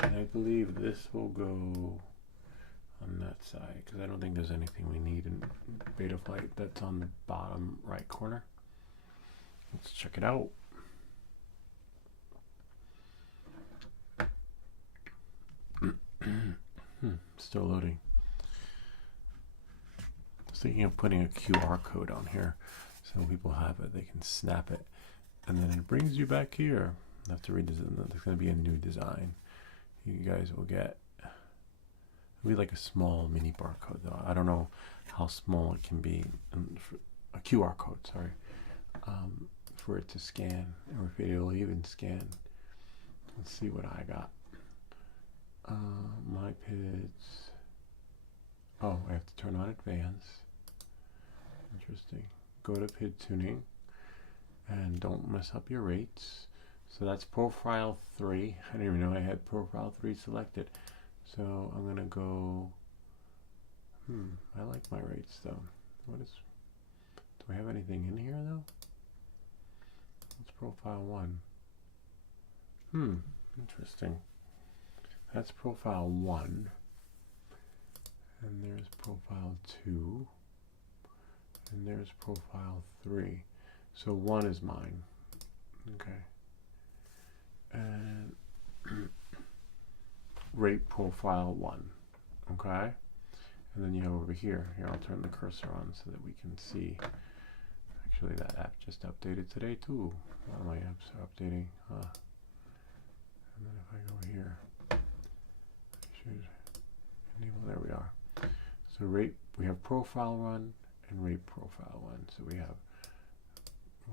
and I believe this will go on that side because I don't think there's anything we need in Betaflight that's on the bottom right corner. Let's check it out. Still loading. I was thinking of putting a QR code on here so people have it. They can snap it. And then it brings you back here. I have to redesign. There's going to be a new design. You guys will get. It'll be like a small mini barcode though. I don't know how small it can be. A QR code, sorry. For it to scan, or if it'll even scan. Let's see what I got. My PIDs. Oh, I have to turn on advanced. Interesting. Go to PID tuning and don't mess up your rates. So that's profile 3. I didn't even know I had profile 3 selected. So I'm gonna go. I like my rates though. Do I have anything in here though? What's profile 1? Interesting. That's profile 1. And there's profile 2. And there's profile 3. So 1 is mine. Okay. And rate profile 1. Okay. And then you have over here. Here, I'll turn the cursor on so that we can see. Actually, that app just updated today too. All my apps are updating. And then if I go here, I should enable. There we are. So rate. We have profile 1 and rate profile 1. So we have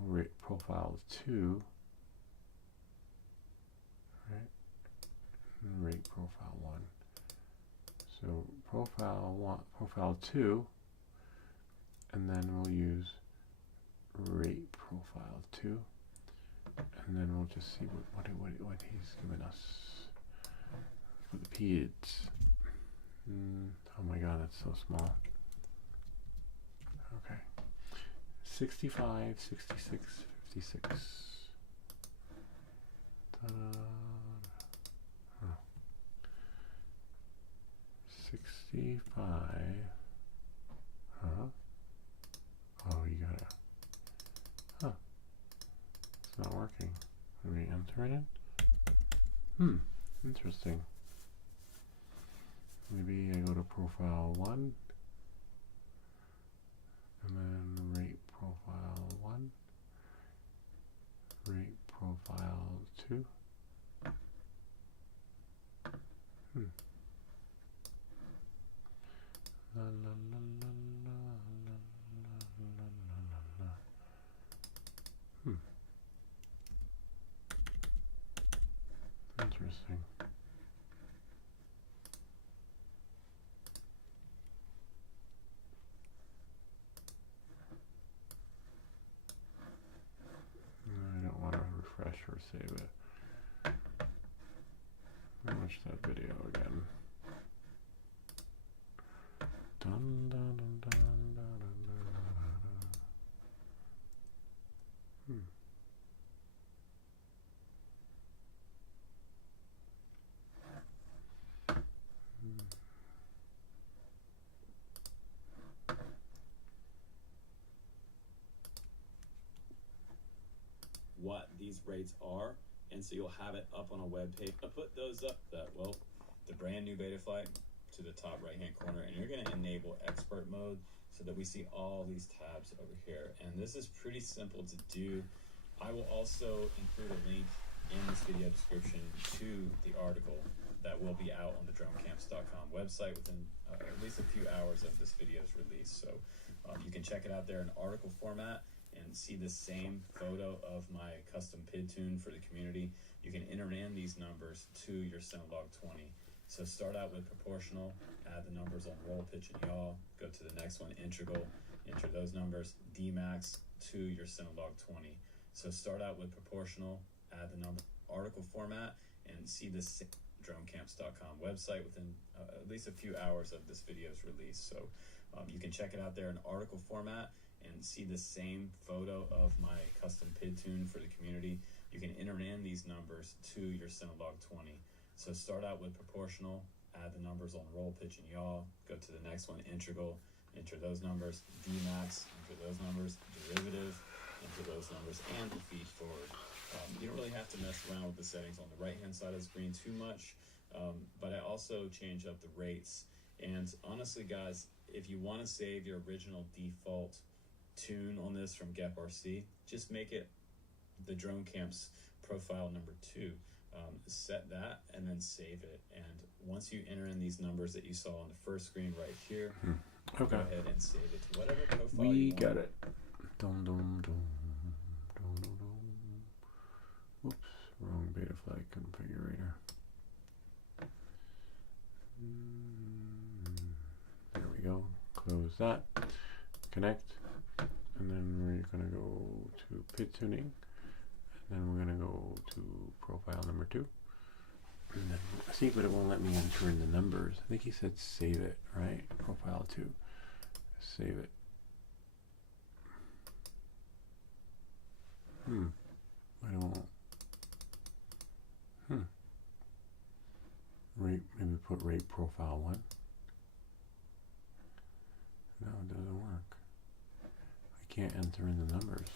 rate profile 2. Right. And rate profile 1. So profile 2, and then we'll use rate profile 2, and then we'll just see what he's given us for the PIDs. Oh my god, that's so small. Okay. 65, 66, 56. Ta-da. 65. Oh, you gotta. It's not working. Let me enter it in. Interesting. Maybe I go to profile 1. And then rate profile 1. Rate profile 2. La, la, la, la, la, la, la, la, la, la. Interesting. I don't want to refresh or save it. Watch that video again. Dun, dun, dun, dun, dun, dun, dun, dun. What these rates are, and so you'll have it up on a web page. I'll put those up, the brand new Betaflight to the top right hand corner, and you're going to enable expert mode so that we see all these tabs over here. And this is pretty simple to do. I will also include a link in this video description to the article that will be out on the dronecamps.com website within at least a few hours of this video's release. So you can check it out there in article format and see the same photo of my custom PID tune for the community. You can enter in these numbers to your Cinelog 20. So start out with proportional, add the numbers on roll, pitch, and yaw. Go to the next one, integral, enter those numbers, Dmax to your Cinelog 20. So start out with proportional, add the number, article format, and see the dronecamps.com website within at least a few hours of this video's release. So you can check it out there in article format and see the same photo of my custom PID tune for the community. You can enter in these numbers to your Cinelog 20. So start out with proportional, add the numbers on roll, pitch, and yaw. Go to the next one, integral, enter those numbers, Dmax, enter those numbers, derivative, enter those numbers, and the feed forward. You don't really have to mess around with the settings on the right-hand side of the screen too much. but I also change up the rates. And honestly, guys, if you want to save your original default tune on this from GepRC, just make it the Drone Camps profile number 2. Set that and then save it. And once you enter in these numbers that you saw on the first screen right here, okay, go ahead and save it to whatever profile we you want. got it. Dum, dum, dum, dum, dum, dum. Whoops, wrong Betaflight configurator. There we go. Close that. Connect. And then we're going to go to PID tuning. And then we're going to go to profile number 2. And then see, but it won't let me enter in the numbers. I think he said save it, right? Profile 2. Save it. I don't. Rate, maybe put rate profile 1. No, it doesn't work. I can't enter in the numbers.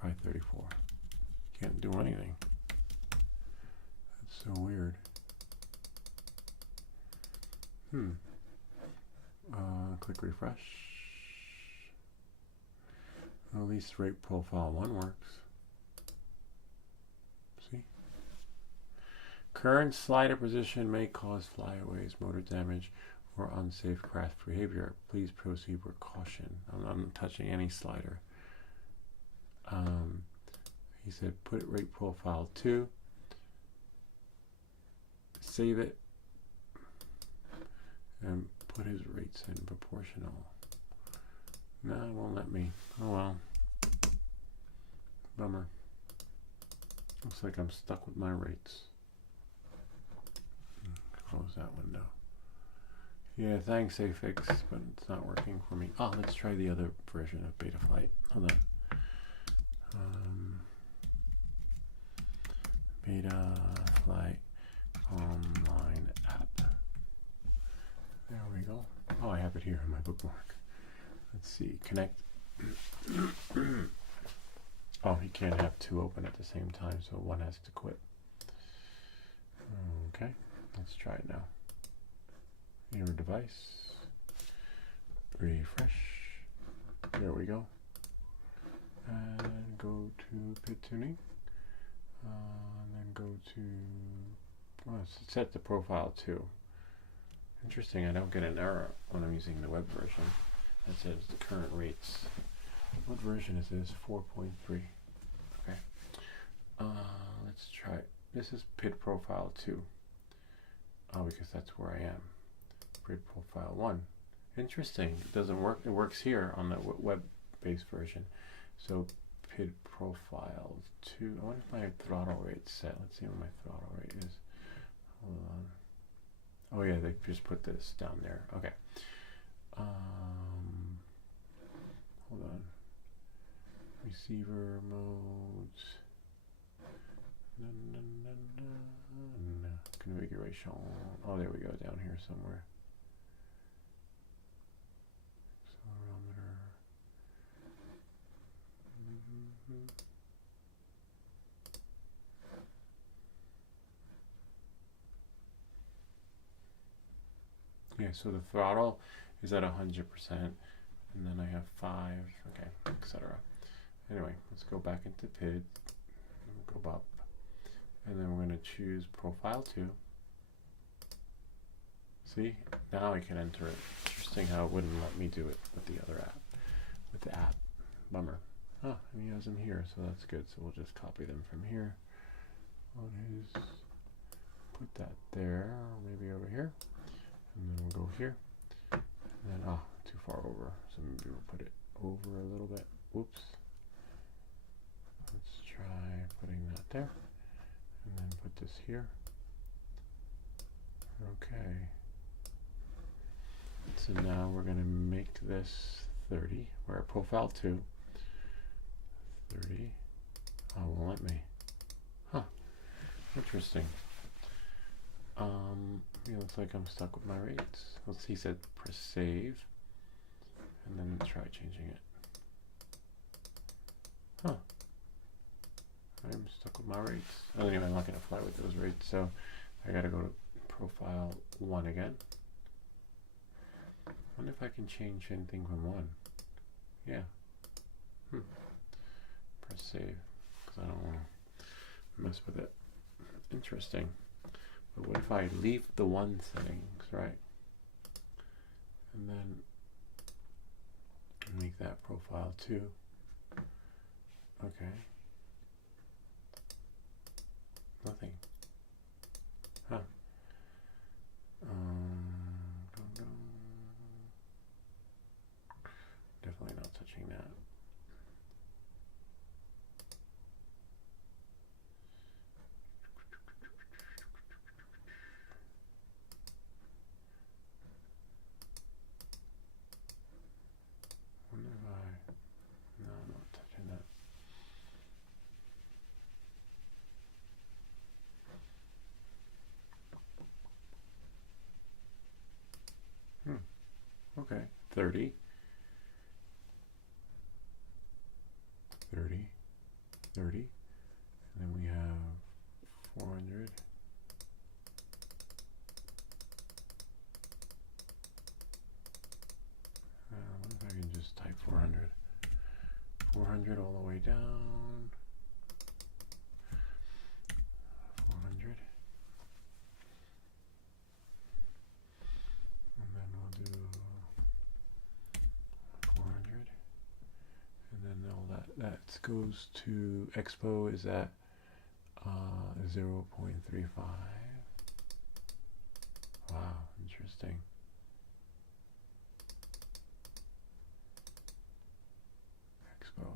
Try 34. Can't do anything. That's so weird. Click refresh. At least rate profile 1 works. See? Current slider position may cause flyaways, motor damage, or unsafe craft behavior. Please proceed with caution. I'm not touching any slider. He said put rate profile 2. Save it. And put his rates in proportional. No, it won't let me. Oh well. Bummer. Looks like I'm stuck with my rates. Close that window. Yeah, thanks, Afix, but it's not working for me. Oh, let's try the other version of Betaflight. Hold on. Betaflight online app. There we go. Oh, I have it here in my bookmark. Let's see. Connect. Oh, you can't have 2 open at the same time, so one has to quit. Okay, let's try it now. Your device. Refresh. There we go. And go to PID tuning. And then go to set the profile 2. Interesting, I don't get an error when I'm using the web version that says the current rates. What version is this? 4.3. Okay. Let's try it. This is PID profile 2. Oh, because that's where I am. PID profile 1. Interesting. It doesn't work. It works here on the web-based version. So PID profile 2. I wonder if my throttle rate's set. Let's see what my throttle rate is. Hold on. Oh yeah, they just put this down there. Okay. Hold on. Receiver modes. Configuration. Oh, there we go. Down here somewhere. Accelerometer. Yeah, so the throttle is at 100%, and then I have 5, okay, etc. Anyway, let's go back into PID, go up, and then we're going to choose profile 2. See, now I can enter it. Interesting how it wouldn't let me do it with the other app, with the app. Bummer. Oh, and he has them here, so that's good. So we'll just copy them from here on his, put that there, or maybe over here. And then we'll go here, and then, too far over, so maybe we'll put it over a little bit. Whoops. Let's try putting that there, and then put this here. Okay. So now we're going to make this 30. We're at profile 2. 30. Oh, it won't let me. Huh. Interesting. It looks like I'm stuck with my rates. Let's see, he said press save, and then try changing it. Huh. I'm stuck with my rates. Oh, anyway, I'm not going to fly with those rates, so I gotta go to profile 1 again. Wonder if I can change anything from 1. Yeah. Press save, because I don't want to mess with it. Interesting. But what if I leave the 1 settings, right? And then make that profile 2. Okay. Nothing. Huh. Definitely not touching that. Wonder if no, I'm not touching that. Okay, 30. 30, 30, and then we have 400. What if I can just type 400? 400 all the way down. 400. And then we'll do 400. And then all that goes to Expo is at 0.35. Wow, interesting. Expo.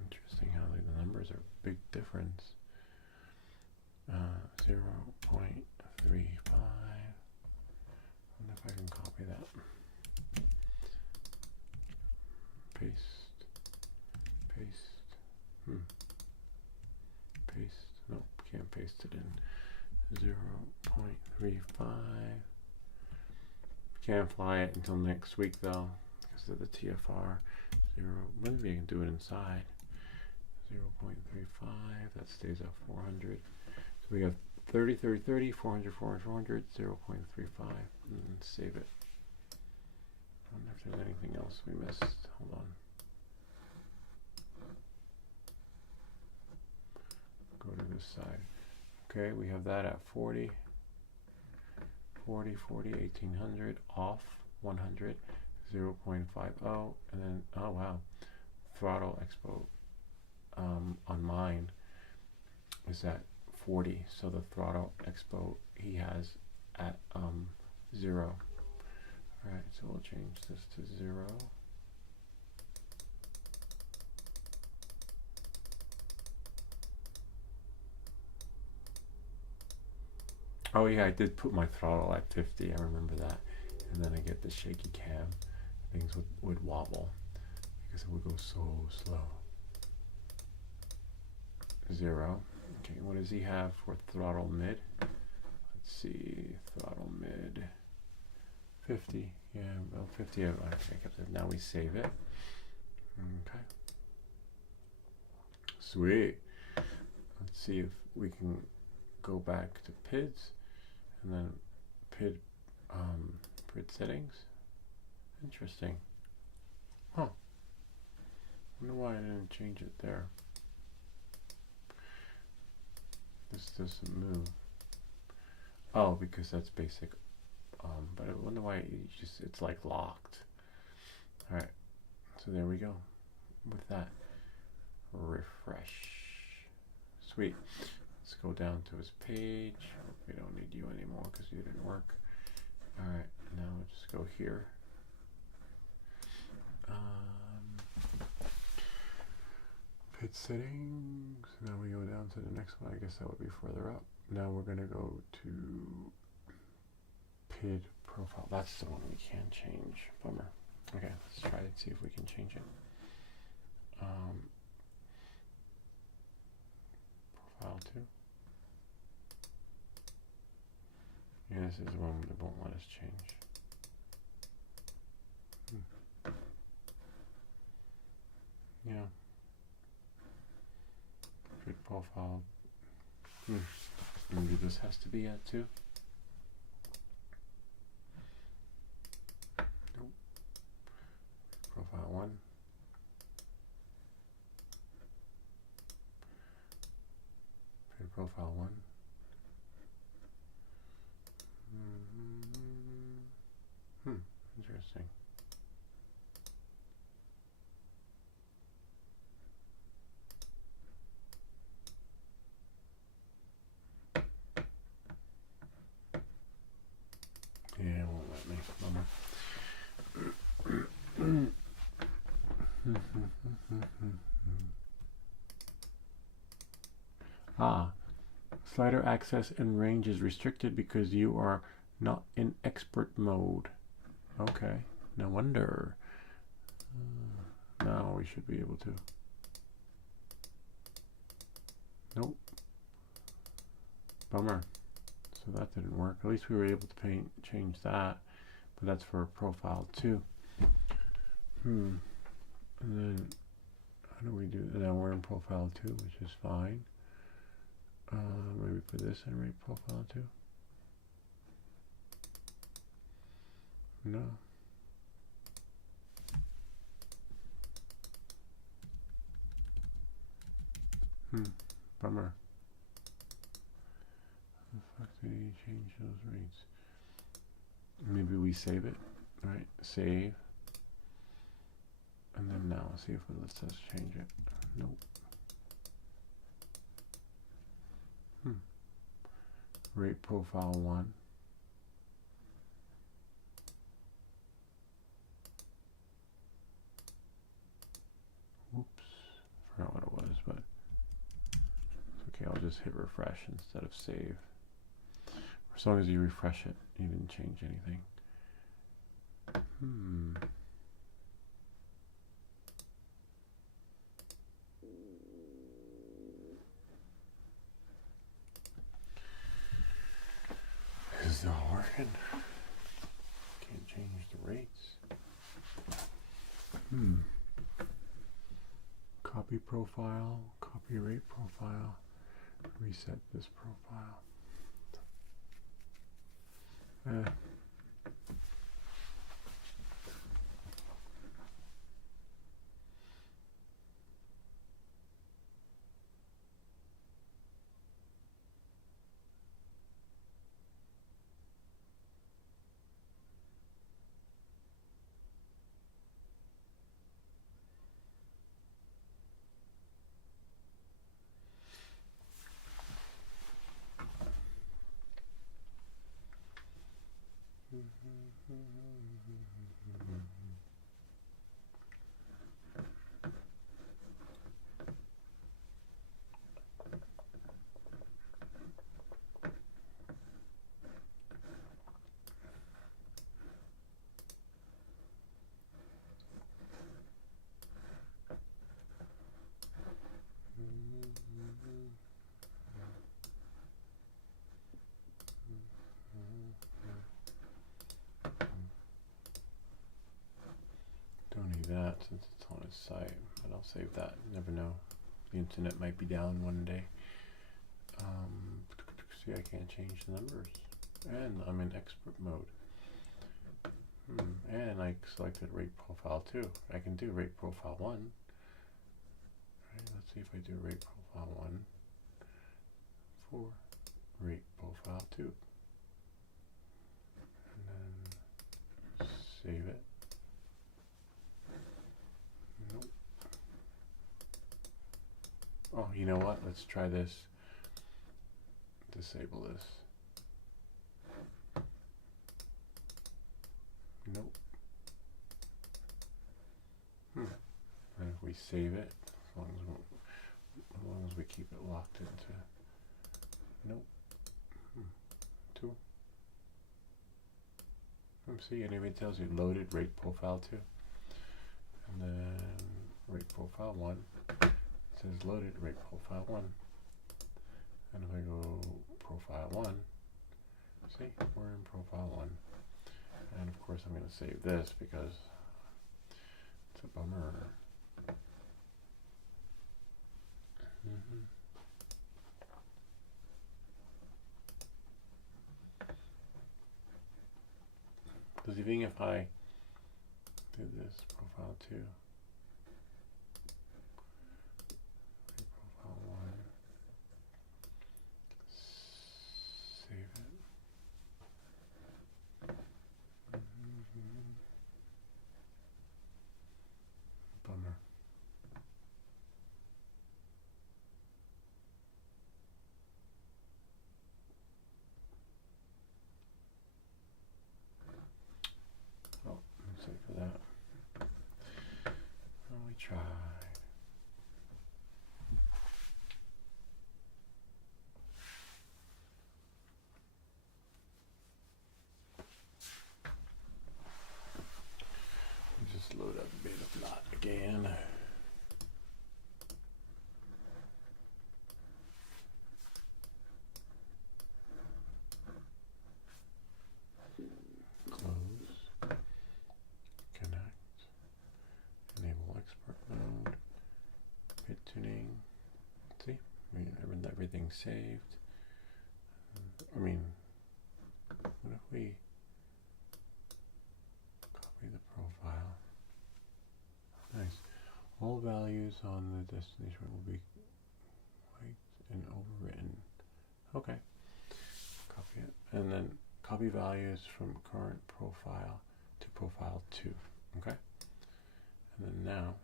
Interesting how the numbers are a big difference. 0.35. I wonder if I can copy that. Paste. Paste. Nope, can't paste it in. 0.35. Can't fly it until next week though, because of the TFR. Maybe I can do it inside. 0.35. That stays at 400. So we have 30, 30, 30, 400, 400, 400, 0.35, and save it. I wonder if there's anything else we missed. Hold on. Go to this side. Okay, we have that at 40, 40, 40, 1800, off 100, 0.50, and then, oh wow, throttle expo on mine is at 40, so the throttle expo he has at 0. Alright, so we'll change this to 0. Oh yeah, I did put my throttle at 50, I remember that. And then I get the shaky cam. Things would wobble because it would go so slow. 0. Okay, what does he have for throttle mid? Let's see, throttle mid. 50, yeah, well 50, okay, now we save it. Okay. Sweet. Let's see if we can go back to PIDs and then PID settings. Interesting. Huh. Wonder why I didn't change it there. This doesn't move. Oh, because that's basic. But I wonder why it's like locked. Alright. So there we go. With that. Refresh. Sweet. Let's go down to his page. We don't need you anymore because you didn't work. Alright, now we'll just go here. Pit settings. Now we go down to the next one. I guess that would be further up. Now we're going to go to PID profile. That's the one we can change. Bummer. Okay, let's try to see if we can change it. Profile 2. Yeah, this is the one that won't let us change. Yeah. PID profile. Maybe this has to be at 2. Nope. Profile 1. Create profile 1. Interesting. Yeah, it won't let me. Slider access and range is restricted because you are not in expert mode. Okay, no wonder. Now we should be able to. Nope. Bummer. So that didn't work. At least we were able to change that. But that's for profile 2. And then how do we do that? Now we're in profile 2, which is fine. Maybe put this in rate profile 2. No. Bummer. How the fuck did he change those rates? Maybe we save it, right? Save. And then now see if it lets us change it. Nope. Rate profile 1. Whoops. Forgot what it was, but it's okay. I'll just hit refresh instead of save. As long as you refresh it, you didn't change anything. Is it not working? Can't change the rates. Copy profile, copy rate profile, reset this profile. Don't need that since it's on his site, but I'll save that. You never know. The internet might be down one day. See, I can't change the numbers. And I'm in expert mode. And I selected rate profile 2. I can do rate profile 1. Right, let's see if I do rate profile 1 for rate profile 2. And then save it. Nope. Oh, you know what? Let's try this. Disable this. Nope. And if we save it, as long as we keep it locked into. Nope. 2. See, and it tells you loaded rate profile 2. And then rate profile 1. It says loaded rate profile 1. And if I go profile 1, see, we're in profile 1. And of course I'm going to save this because it's a bummer. Because even if I do this profile 2, profile 1, save it. Bummer. Oh, I'm sorry for that. Oh, we tried. Just load up Betaflight again. Close. Connect. Enable expert mode. Bit tuning. See, everything's saved. I mean, what if we copy the profile? Nice. All values on the destination will be wiped and overwritten. Okay. Copy it. And then copy values from current profile to profile 2. Okay? And then now,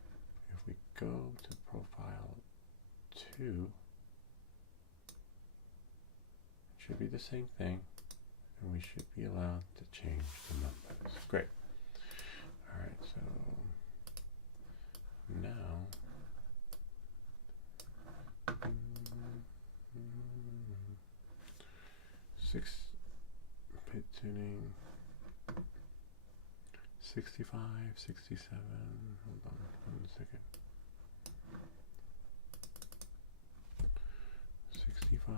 if we go to profile 2, it should be the same thing, and we should be allowed to change the numbers. Great. Alright, so now pit tuning 65, 67, hold on 1 second. 65,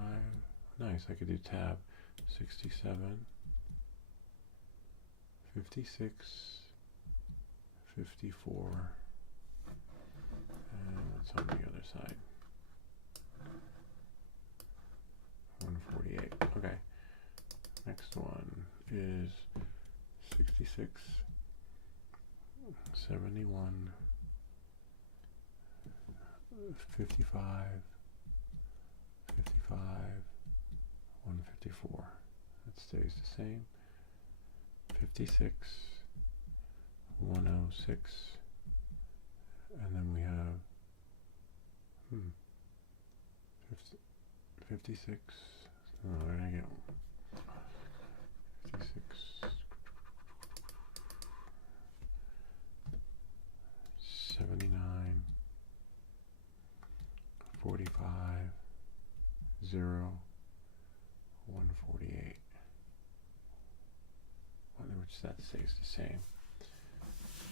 nice, I could do tab 67, 56, 54, and what's on the other side? 148. Okay. Next one is 66, 71, 55, 55, 154. That stays the same. 56, 106, and then we have 56. Oh, where did I get 56, 79, 45, 0, 148. Which that stays the same.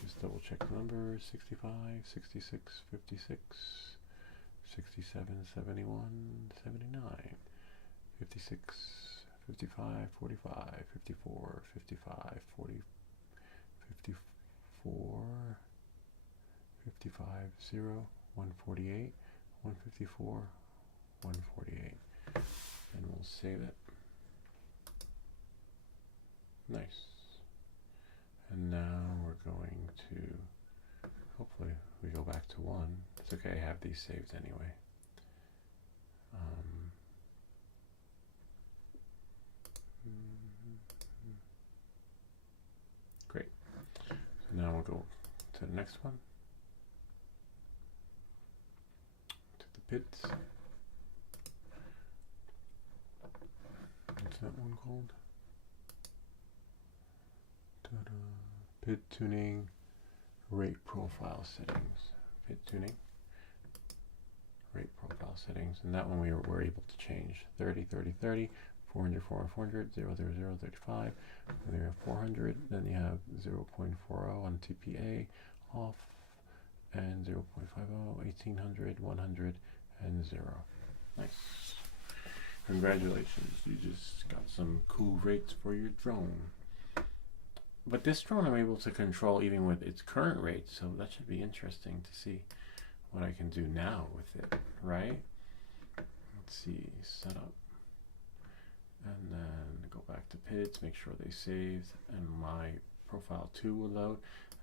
Just double check the numbers. 65, 66, 56, 67, 71, 79, 56, 55, 45, 54, 55, 40, 54, 55, 0, 148, 154, 148. And we'll save it. Nice. And now we're going to, hopefully we go back to 1. It's okay, I have these saved anyway. Great. So now we'll go to the next one. To the pits. What's that one called? Pit tuning, rate profile settings. Pit tuning, rate profile settings, and that one we were able to change 30, 30, 30, 400, 400, 400, 0, 0, 0, 35. Then you have 400, then you have 0.40 on TPA off, and 0.50, 1800, 100, and 0. Nice. Congratulations, you just got some cool rates for your drone. But this drone I'm able to control even with its current rate, so that should be interesting to see what I can do now with it, right? Let's see, setup, and then go back to PIDs, make sure they saved, and my profile 2 will load.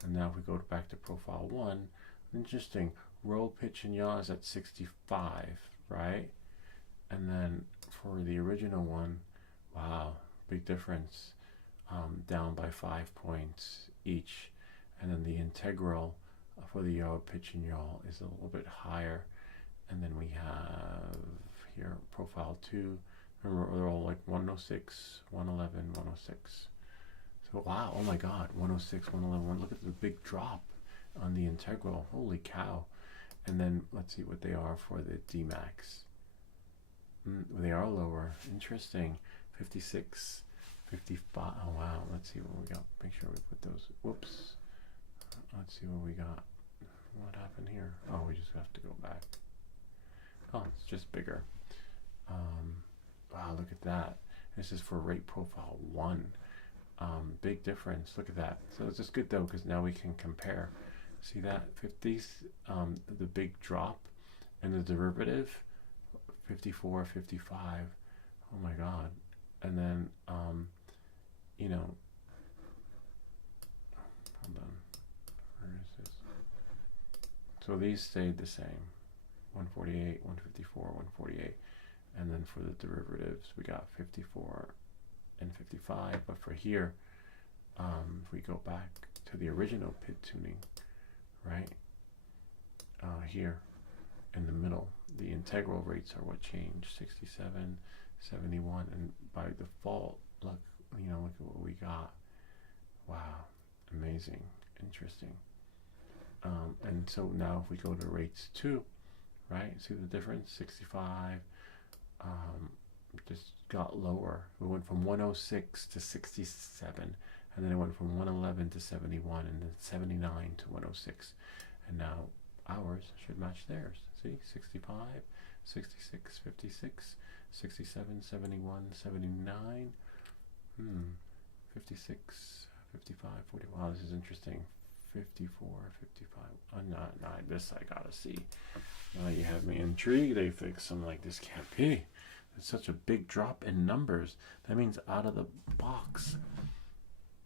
And now if we go back to profile 1, interesting, roll, pitch, and yaw is at 65, right? And then for the original one, wow, big difference, down by 5 points each. And then the integral for the yaw, pitch, and yaw is a little bit higher. And then we have here profile 2. Remember, they're all like 106, 111, 106. So wow, oh my God, 106, 111. Look at the big drop on the integral. Holy cow! And then let's see what they are for the Dmax. They are lower. Interesting. 56, 55. Oh wow. Let's see what we got. Make sure we put those. Whoops. Let's see what we got. What happened here? Oh, we just have to go back. Oh, it's just bigger. Wow, look at that. This is for rate profile 1. Big difference. Look at that. So it's just good though, because now we can compare. See that 50s, the big drop, and the derivative 54, 55. Oh my God. And then you know, hold on, where is this? So these stayed the same, 148, 154, 148. And then for the derivatives, we got 54 and 55. But for here, if we go back to the original PID tuning, right? Here in the middle, the integral rates are what changed, 67, 71, and by default, look, look at what we got. Wow, amazing, interesting. And so now if we go to rates 2, right? See the difference, 65. Just got lower. We went from 106 to 67, and then it went from 111 to 71, and then 79 to 106. And now ours should match theirs. See, 65, 66, 56, 67, 71, 79, 56, 55, 40. Wow, this is interesting. 54, 55. Not this I gotta see. Now you have me intrigued, Aphex. I'm like, this can't be. It's such a big drop in numbers. That means out of the box,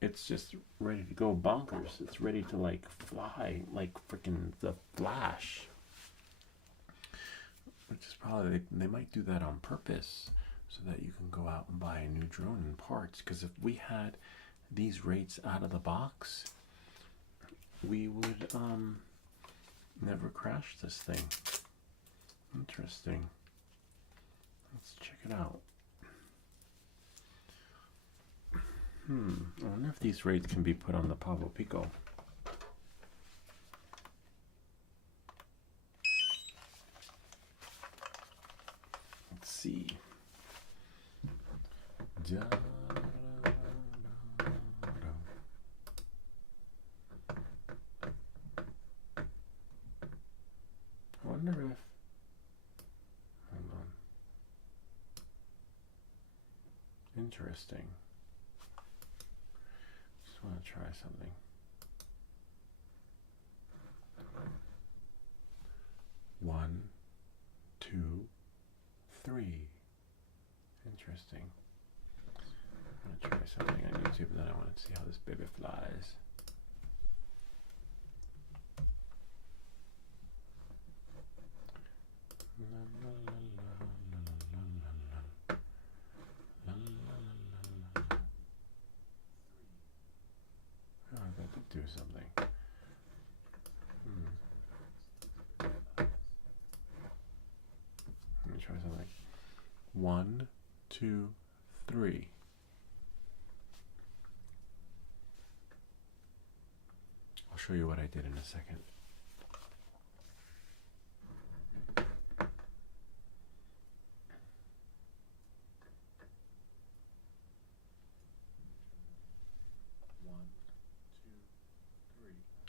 it's just ready to go bonkers. It's ready to like fly, like freaking the Flash. Which is probably, they might do that on purpose so that you can go out and buy a new drone and parts. Because if we had these rates out of the box, we would never crash this thing. Interesting. Let's check it out. I wonder if these rates can be put on the Pavo Pico. Let's see. I wonder if, hold on. Interesting. Just want to try something. One, two, three. Interesting. I'm going to try something on YouTube, and then I want to see how this baby flies. Oh, I got to do something. Let me try something. 1, 2, 3. I'll show you what I did in a second.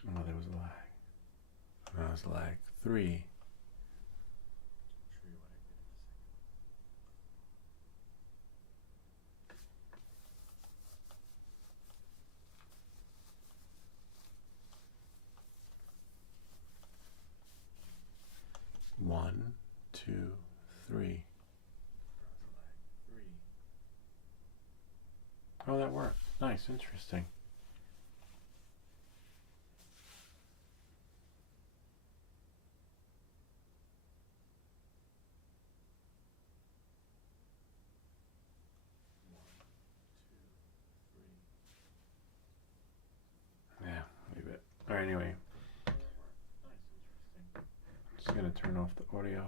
Oh, there was a lag. That was lag 3. I'll show you what I did in a second. 1, 2, 3. Oh, that worked. Nice, interesting. Alright, anyway. Just gonna turn off the audio.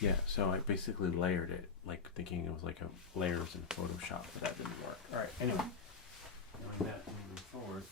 Yeah, so I basically layered it, like thinking it was like a layers in Photoshop, but that didn't work. Alright, anyway. Knowing that, moving forward.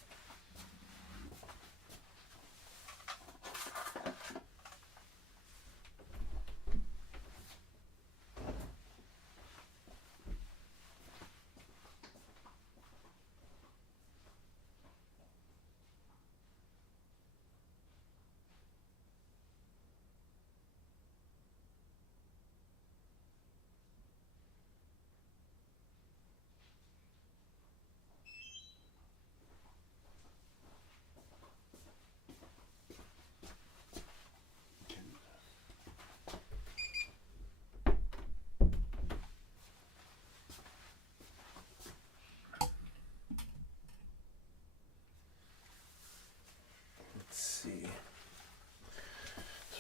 See.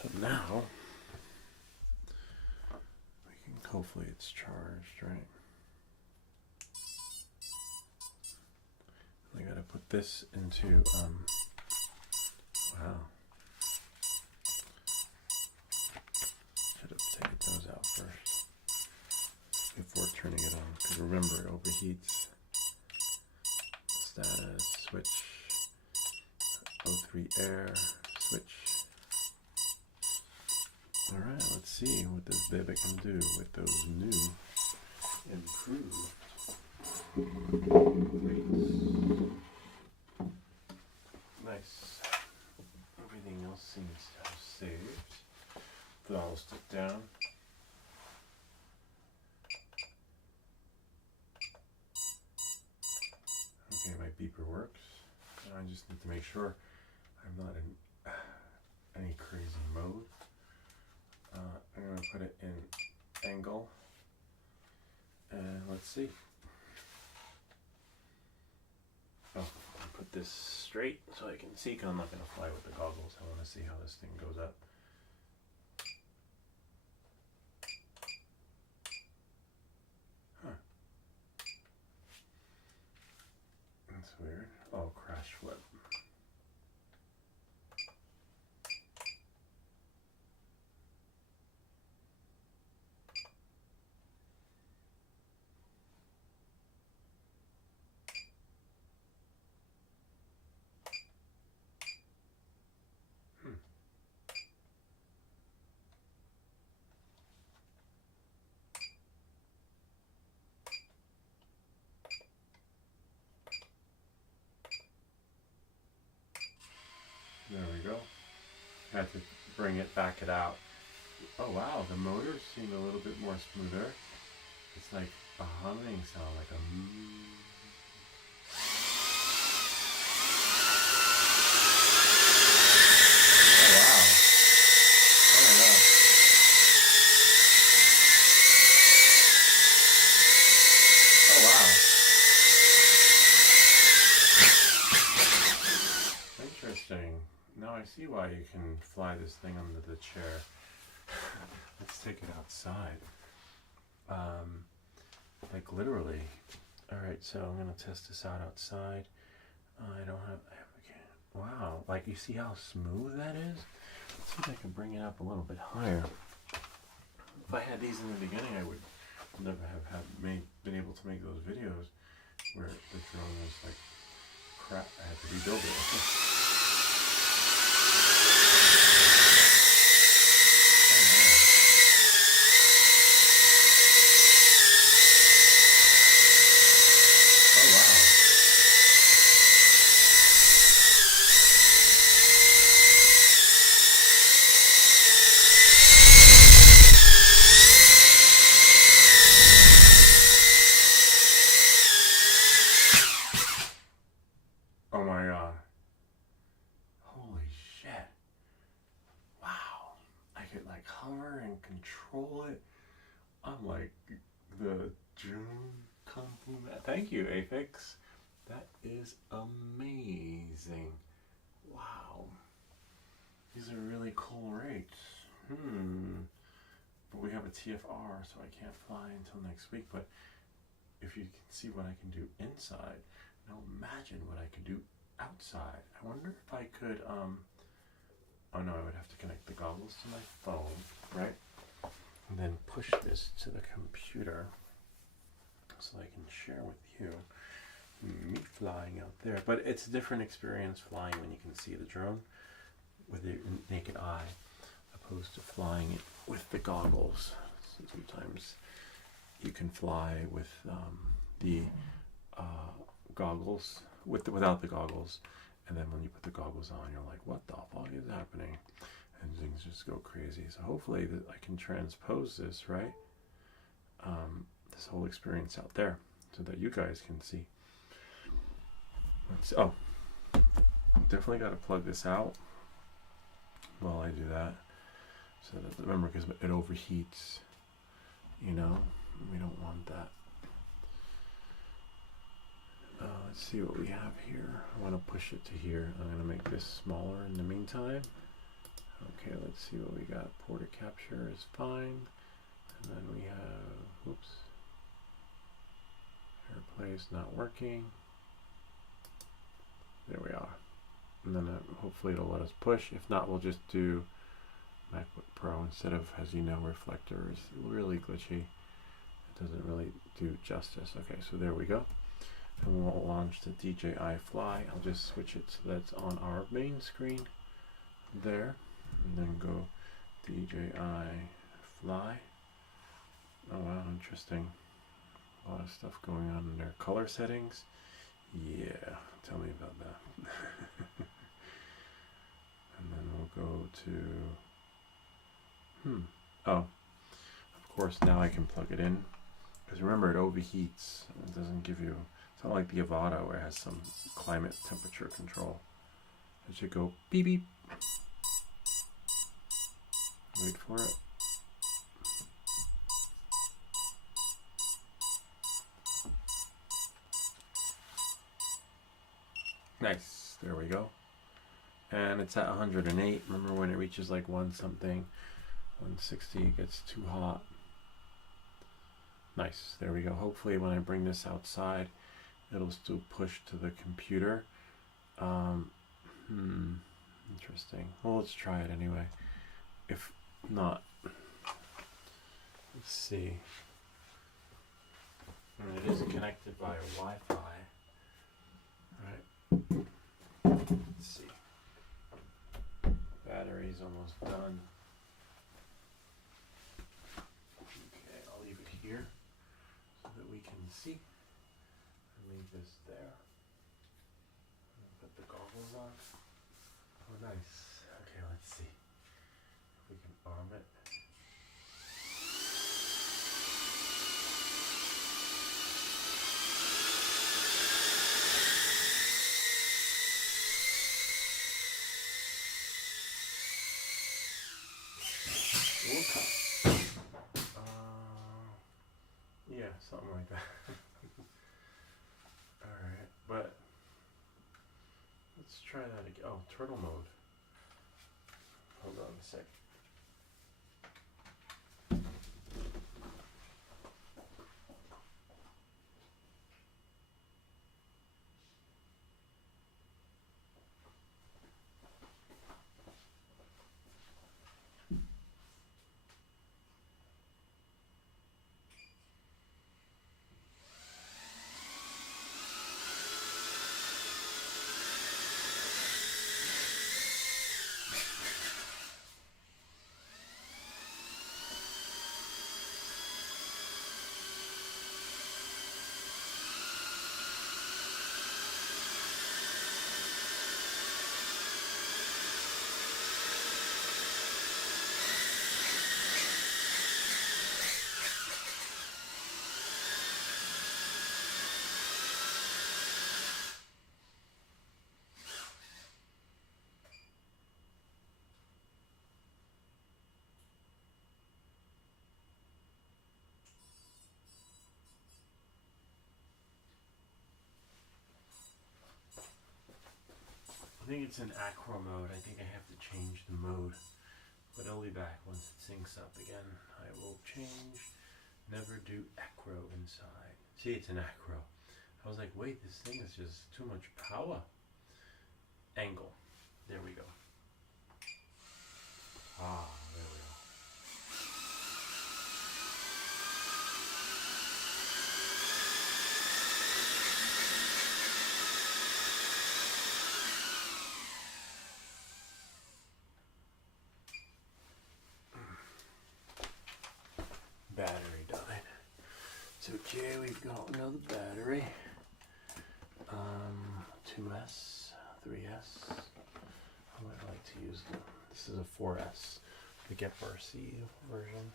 So now we can hopefully it's charged, right? I gotta put this into wow. Should have taken those out first before turning it on, because remember it overheats. Status switch. O3 air switch. Alright, let's see what this baby can do with those new improved rates. Nice. Everything else seems to have saved. Put all this stuff down. Okay, my beeper works. I just need to make sure I'm not in any crazy mode. I'm going to put it in angle, and let's see. Oh, I'll put this straight so I can see, because I'm not going to fly with the goggles. I want to see how this thing goes up. Huh. That's weird. Oh, crash flip. There we go. I had to bring it, back it out. Oh wow, the motors seem a little bit more smoother. It's like a humming sound, like a Oh wow. Oh my god. Oh wow. Interesting. Now I see why you can fly this thing under the chair. Let's take it outside. Like literally. Alright, so I'm going to test this out outside. I don't have... Okay. Wow. Like, you see how smooth that is? Let's see if I can bring it up a little bit higher. If I had these in the beginning, I would never have been able to make those videos where the drone was like crap. I had to rebuild it. Oh my god. Holy shit. Wow. I could like hover and control it. I'm like the June Kung Fu Man. Thank you, Aphex. That is amazing. Wow. These are really cool rates. But we have a TFR, so I can't fly until next week. But if you can see what I can do inside, now imagine what I can do outside. I wonder if I could, oh no, I would have to connect the goggles to my phone, right? And then push this to the computer so I can share with you me flying out there. But it's a different experience flying when you can see the drone with your naked eye, opposed to flying it with the goggles. So sometimes you can fly with the goggles, without the goggles, and then when you put the goggles on, you're like, what the fuck is happening? And things just go crazy. So hopefully that I can transpose this, right? This whole experience out there so that you guys can see. Oh, definitely got to plug this out while I do that. So that, remember, because it overheats, you know, we don't want that. Let's see what we have here. I want to push it to here. I'm going to make this smaller in the meantime. Okay, let's see what we got. Porta capture is fine. And then we have, oops, AirPlay is not working. There we are. And then hopefully it'll let us push. If not, we'll just do MacBook Pro instead of, as you know, reflector is really glitchy. It doesn't really do justice. Okay, so there we go. And we'll launch the DJI Fly. I'll just switch it so that's on our main screen there. And then go DJI Fly. Oh wow, interesting. A lot of stuff going on in their color settings. Yeah, tell me about that. And then we'll go to, oh, of course now I can plug it in. Because remember, it overheats. It doesn't give you, it's not like the Avata where it has some climate temperature control. It should go beep beep. Wait for it. Nice, there we go. And it's at 108. Remember when it reaches like 1 something, 160, it gets too hot. Nice, there we go. Hopefully when I bring this outside, it'll still push to the computer. Interesting. Well, let's try it anyway. If not, let's see. And it is connected via Wi-Fi. Right. Let's see. Battery's almost done. Okay, I'll leave it here so that we can see. I'll leave this there. Put the goggles on. Oh, nice. Okay, let's see if we can arm it. Yeah, something like that. Alright, but let's try that again. Oh, turtle mode. Hold on a sec. I think it's in acro mode. I think I have to change the mode. But I'll be back once it syncs up again. I will change. Never do acro inside. See, it's an acro. I was like, wait, this thing is just too much power. Angle. There we go. Ah, there we go. Battery died. It's okay, we've got another battery. 2S, 3S. How would I like to use them? This is a 4S, the Get RC version.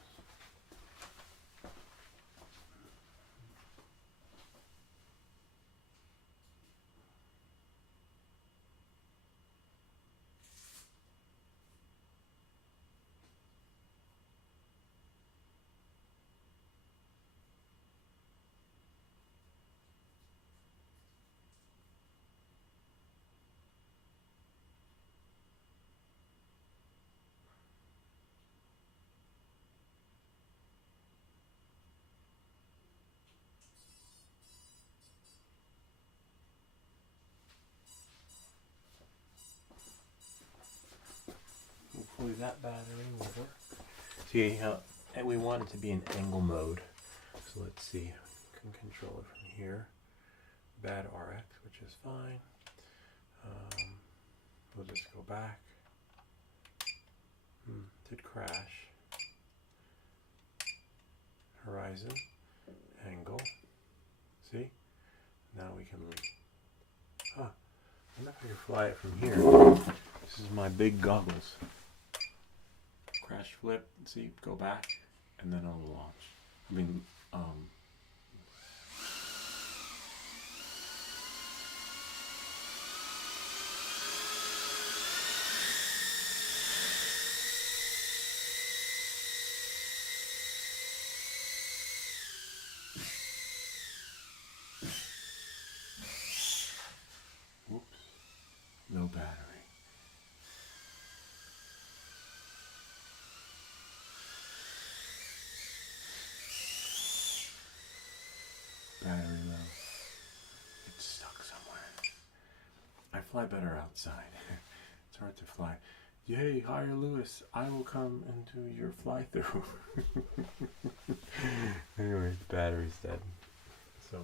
Hopefully that battery will work. See how we want it to be in angle mode. So let's see. We can control it from here. Bad RX, which is fine. We'll just go back. Did crash. Horizon. Angle. See? Now we can. I wonder if I can fly it from here. This is my big goggles. Crash flip, see, go back, and then it'll launch. I mean, whoops, no battery. Battery low. It's stuck somewhere. I fly better outside. It's hard to fly. Yay, hire Lewis. I will come into your fly through. Anyway, the battery's dead. So.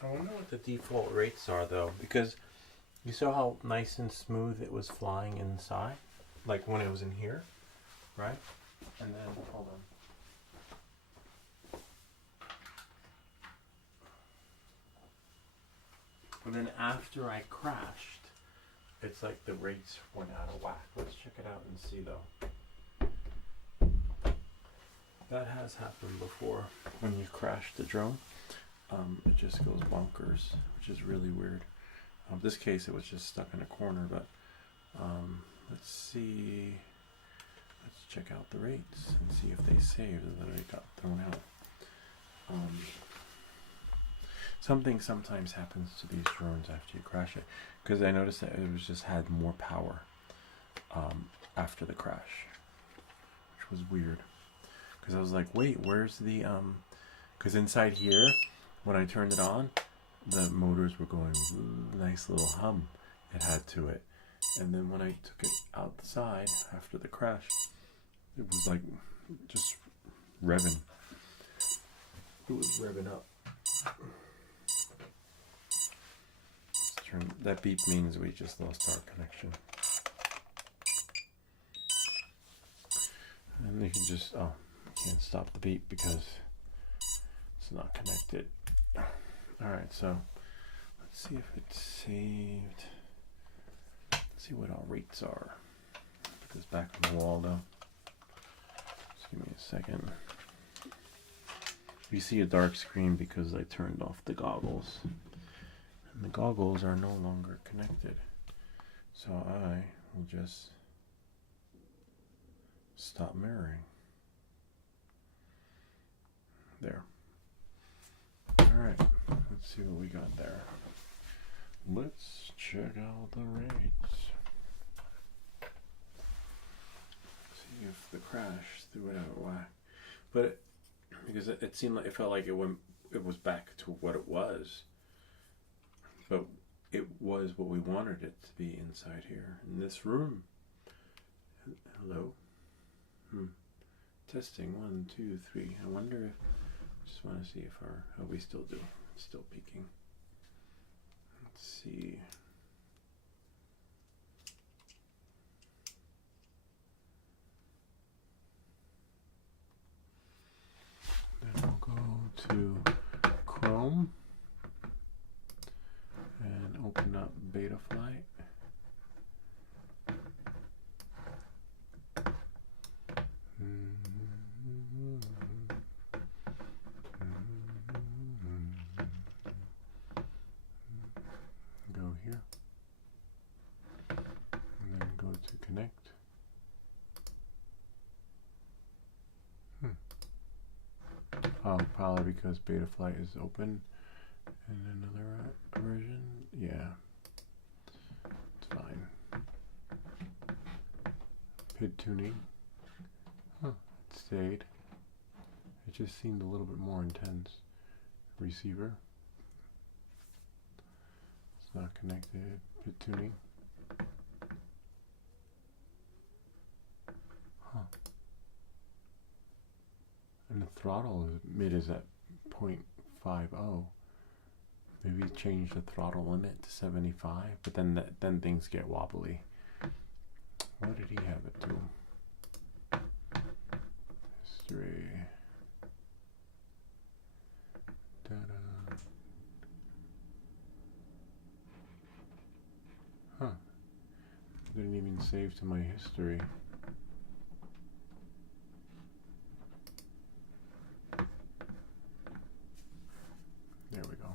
I wonder what the default rates are though, because you saw how nice and smooth it was flying inside, like when it was in here, right? And then, hold on. And then after I crashed, it's like the rates went out of whack. Let's check it out and see though. That has happened before when you crash the drone. It just goes bonkers, which is really weird. This case, it was just stuck in a corner, but let's see. Let's check out the rates and see if they saved or that it got thrown out. Something sometimes happens to these drones after you crash it, because I noticed that it was just had more power after the crash, which was weird. Because I was like, wait, where's the because inside here, when I turned it on, the motors were going, nice little hum it had to it. And then when I took it outside after the crash, it was like just revving. It was revving up. That beep means we just lost our connection. And you can just, can't stop the beep because it's not connected. Alright, so let's see if it's saved. Let's see what our rates are. Put this back on the wall though. Just give me a second. You see a dark screen because I turned off the goggles. And the goggles are no longer connected. So I will just stop mirroring. There. Alright, let's see what we got there. Let's check out the rates. See if the crash threw it out of whack. But because it seemed like it felt like it was back to what it was. But it was what we wanted it to be inside here in this room. Hello? Testing 1, 2, 3. I wonder if just want to see if how we still do. It's still peaking. Let's see. Then we'll go to Chrome and open up Betaflight. Go here and then go to connect. Oh, probably because Betaflight is open in another version. Yeah, it's fine. PID tuning. Huh, it stayed. It just seemed a little bit more intense. Receiver. It's not connected. PID tuning. Huh. And the throttle mid is at 0.50. Maybe change the throttle limit to 75, but then things get wobbly. What did he have it to? History. Da-da. Huh. Didn't even save to my history. There we go.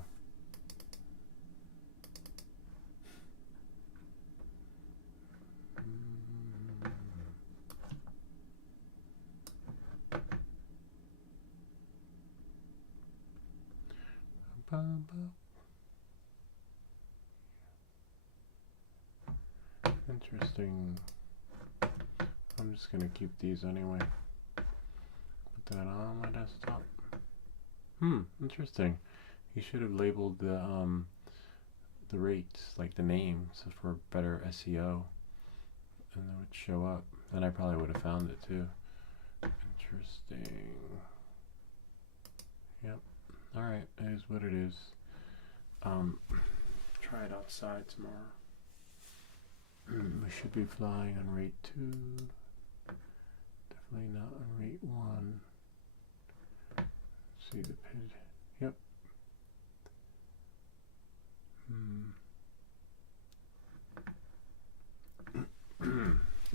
Interesting. I'm just gonna keep these anyway. Put that on my desktop. Interesting. You should have labeled the rates, like the names, for better SEO, and it would show up. Then I probably would have found it too. Interesting. Yep. All right. It is what it is. Try it outside tomorrow. We should be flying on rate 2. Definitely not on rate 1. See the PID. Yep.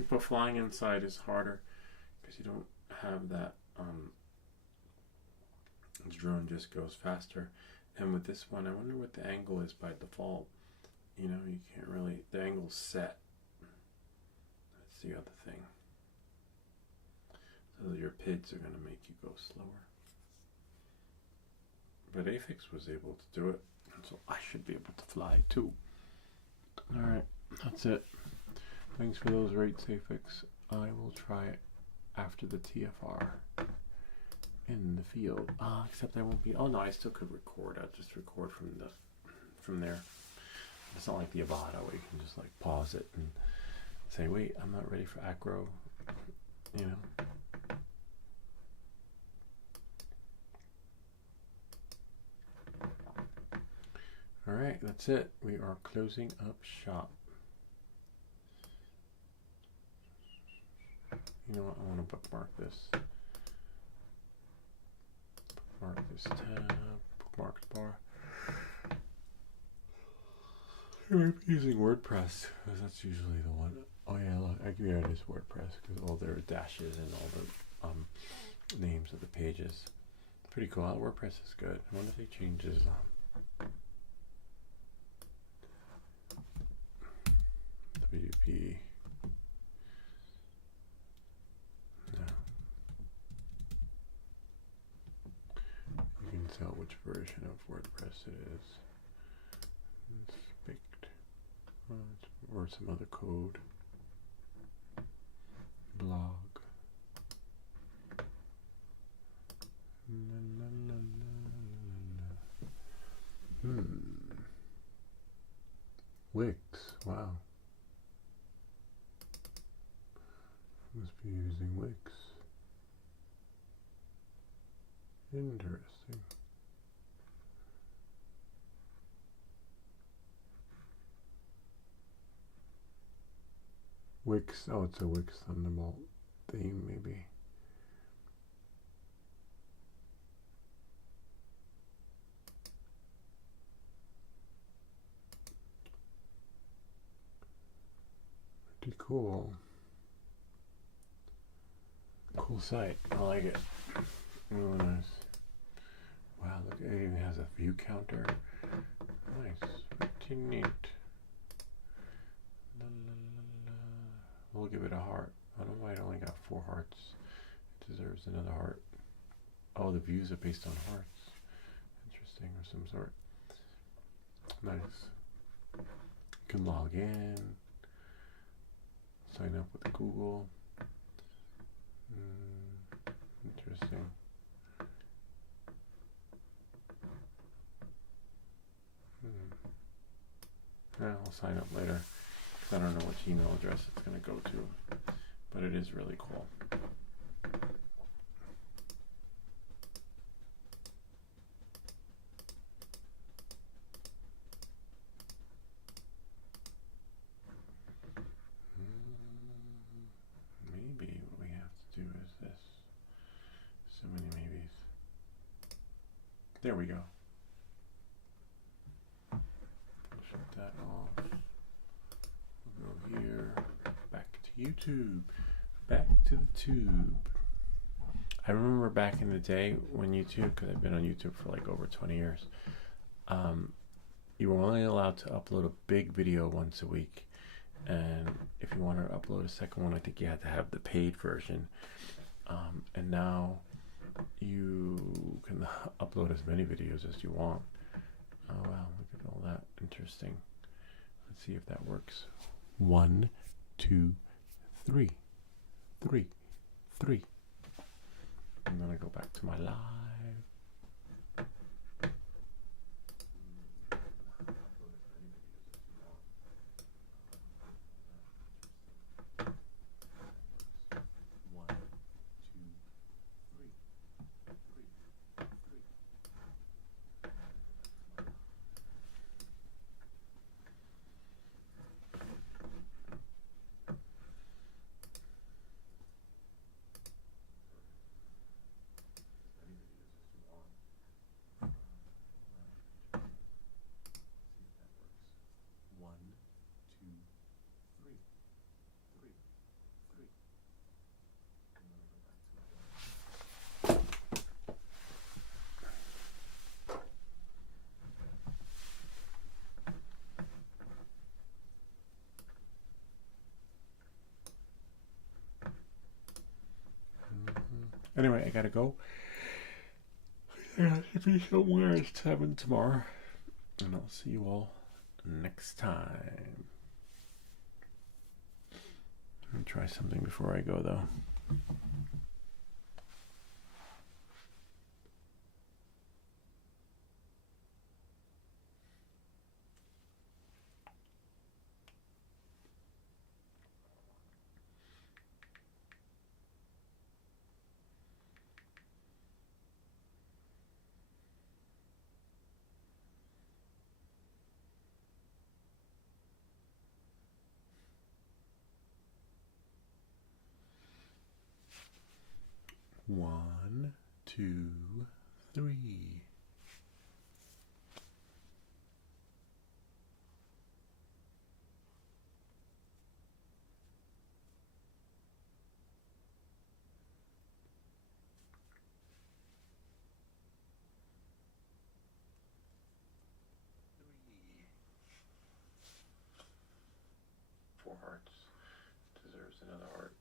But flying inside is harder because you don't have that. The drone just goes faster. And with this one, I wonder what the angle is by default. You know, you can't really, the angle's set. That's the other thing. So your PIDs are going to make you go slower. But Afix was able to do it, so I should be able to fly too. Alright, that's it. Thanks for those rates, Afix. I will try it after the TFR in the field. Except I won't be, oh no, I still could record. I'll just record from there. It's not like the Avata where you can just like pause it and say, wait, I'm not ready for acro, you know. Alright, that's it. We are closing up shop. You know what, I want to bookmark this. Bookmark this tab, bookmarks bar. I'm using WordPress because that's usually the one. Oh yeah, look, yeah, it is WordPress because all their dashes and all the names of the pages. Pretty cool. WordPress is good. I wonder if they change this. WP. version of WordPress it is. Inspect. Or some other code. Blog. Wix, wow. Must be using Wix. Interesting. Wix, oh, it's a Wix Thunderbolt theme, maybe. Pretty cool. Cool site. I like it. Really nice. Wow, look, it even has a view counter. Nice. Pretty neat. La, la, la, la. We'll give it a heart. I don't know why it only got 4 hearts. It deserves another heart. Oh, the views are based on hearts. Interesting, or some sort. Nice. You can log in. Sign up with Google. Interesting. Yeah, I'll sign up later. I don't know which email address it's going to go to, but it is really cool. Maybe what we have to do is this. So many maybes. There we go. Shut that off. We'll go here. Back to YouTube. Back to the tube. I remember back in the day when YouTube, because I've been on YouTube for like over 20 years, you were only allowed to upload a big video once a week. And if you wanted to upload a second one, I think you had to have the paid version. And now you can upload as many videos as you want. Oh wow, look at all that. Interesting. Let's see if that works. 1, 2, 3. 3. 3. I'm gonna go back to my live. Anyway, I gotta go. I gotta be somewhere at 7 tomorrow. And I'll see you all next time. I'm gonna try something before I go though. One, two, three. Four hearts. Deserves another heart.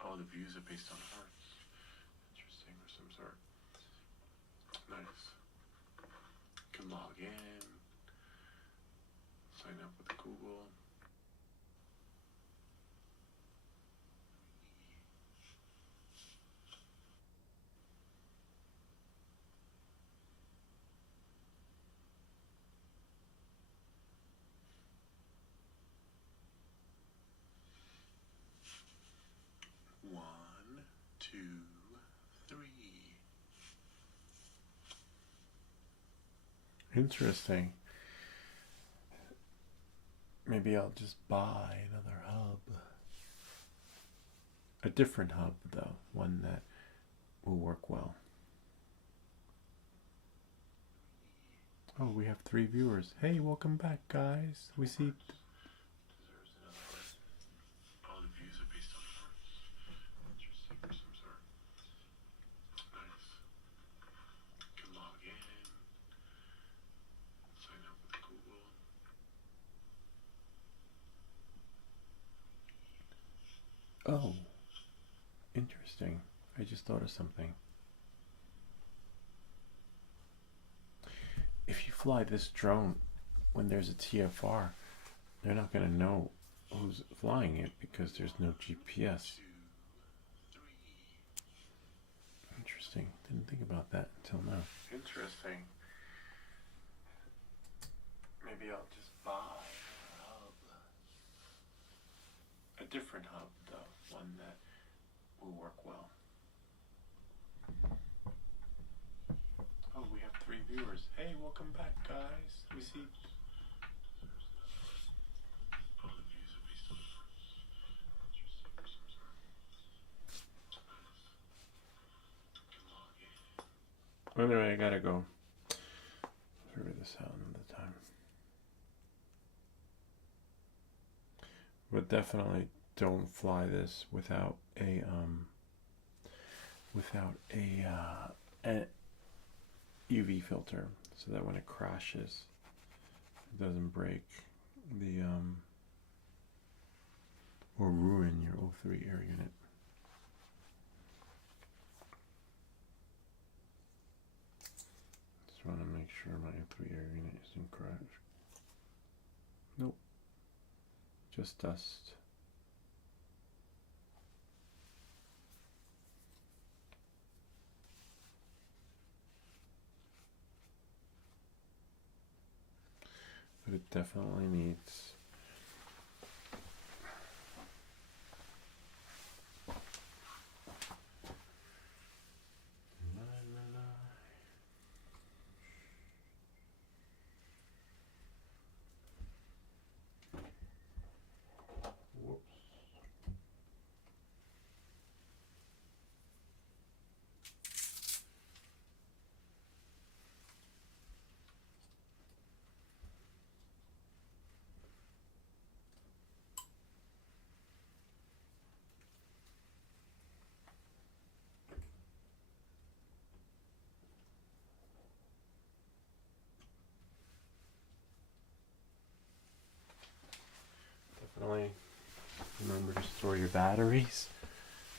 Oh, the views are based on hearts. Interesting, or some sort. Nice. in. Sign up with Google. One, two, three. Interesting. Maybe I'll just buy another hub. A different hub, though. One that will work well. Oh, we have 3 viewers. Hey, welcome back, guys. We see... All the views are based on hearts. Interesting for some sort. Nice. You can log in. Sign up with Google. Oh, interesting. I just thought of something. If you fly this drone when there's a TFR, they're not going to know who's flying it because there's no GPS. Interesting. Didn't think about that until now. Interesting. Maybe I'll just buy a hub. A different hub, though. One that will work well. Oh, we have 3 viewers. Hey, welcome back, guys. We see... All the views are based on hearts. Anyway, I gotta go. Figure this out another time. But definitely don't fly this without a UV filter, so that when it crashes, it doesn't break the or ruin your O3 air unit. Just want to make sure my O3 air unit isn't crashed. Nope, just dust. But it definitely needs definitely remember to store your batteries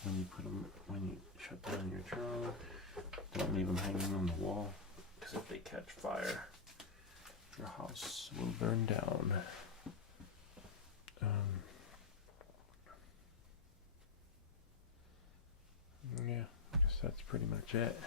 when you shut down your drone. Don't leave them hanging on the wall, because if they catch fire, your house will burn down. Yeah, I guess that's pretty much it.